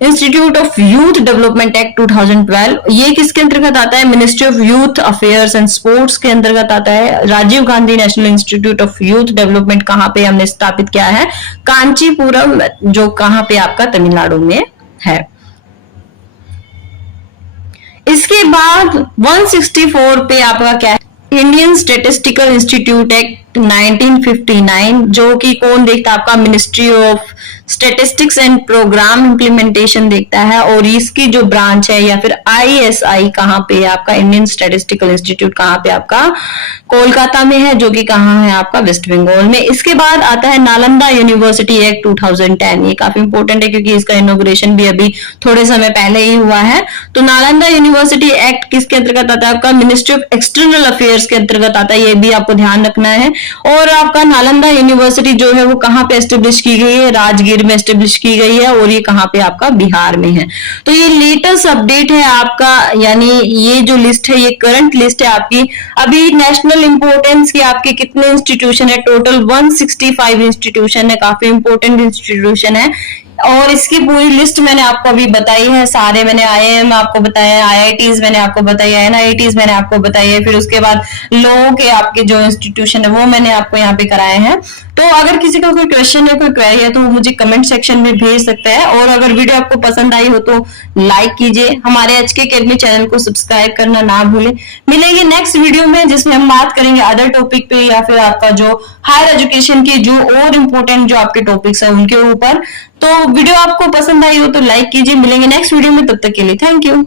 institute of youth development act 2012। ये किसके अंतर्गत आता है, ministry of youth affairs and sports के अंतर्गत आता है। Rajiv Gandhi national institute of youth development कहाँ पे हमने स्थापित किया है, कांचीपुरम, जो कहाँ पे, आपका तमिलनाडु में है। इसके बाद 164 पे आपका क्या है, इंडियन स्टेटिस्टिकल इंस्टीट्यूट एक्ट 1959, जो कि कौन देखता है, आपका ministry of statistics and programme implementation देखता है। और इसकी जो ब्रांच है या फिर ISI कहाँ पे, आपका इंडियन स्टेटिस्टिकल इंस्टीट्यूट कहाँ पे, आपका कोलकाता में है, जो कि कहाँ है, आपका वेस्ट बंगाल में। इसके बाद आता है नालंदा यूनिवर्सिटी एक्ट 2010। ये काफी इंपॉर्टेंट है क्योंकि इसका इनॉग्रेशन भी अभी थोड़े समय पहले ही हुआ है। तो नालंदा यूनिवर्सिटी एक्ट किसके अंतर्गत आता है, आपका मिनिस्ट्री ऑफ एक्सटर्नल अफेयर्स के अंतर्गत आता है, ये भी आपको ध्यान रखना है। और आपका नालंदा यूनिवर्सिटी जो है वो कहाँ पे एस्टेब्लिश की गई है, राजगीर में एस्टेब्लिश की गई है, और ये कहाँ पे, आपका बिहार में है। तो ये लेटेस्ट अपडेट है आपका, यानी ये जो लिस्ट है ये करंट लिस्ट है आपकी। अभी नेशनल इंपॉर्टेंस की आपके कितने इंस्टीट्यूशन है, टोटल 165 इंस्टीट्यूशन है, काफी इंपॉर्टेंट इंस्टीट्यूशन है। और इसकी पूरी लिस्ट मैंने आपको अभी बताई है, सारे मैंने IIM आपको बताया, IITs मैंने आपको बताई है, NITs मैंने आपको बताई है, फिर उसके बाद लॉ के आपके जो इंस्टीट्यूशन है वो मैंने आपको यहाँ पे कराए हैं। तो अगर किसी का कोई क्वेश्चन है, कोई क्वेरी है, तो वो मुझे कमेंट सेक्शन में भेज सकता है। और अगर वीडियो आपको पसंद आई हो तो लाइक कीजिए, हमारे HK अकेडमी चैनल को सब्सक्राइब करना ना भूलें। मिलेंगे नेक्स्ट वीडियो में, जिसमें हम बात करेंगे अदर टॉपिक पे, या फिर आपका जो हायर एजुकेशन के जो और इम्पोर्टेंट जो आपके टॉपिक्स है उनके ऊपर। तो वीडियो आपको पसंद आई हो तो लाइक कीजिए। मिलेंगे नेक्स्ट वीडियो में, तब तक के लिए थैंक यू।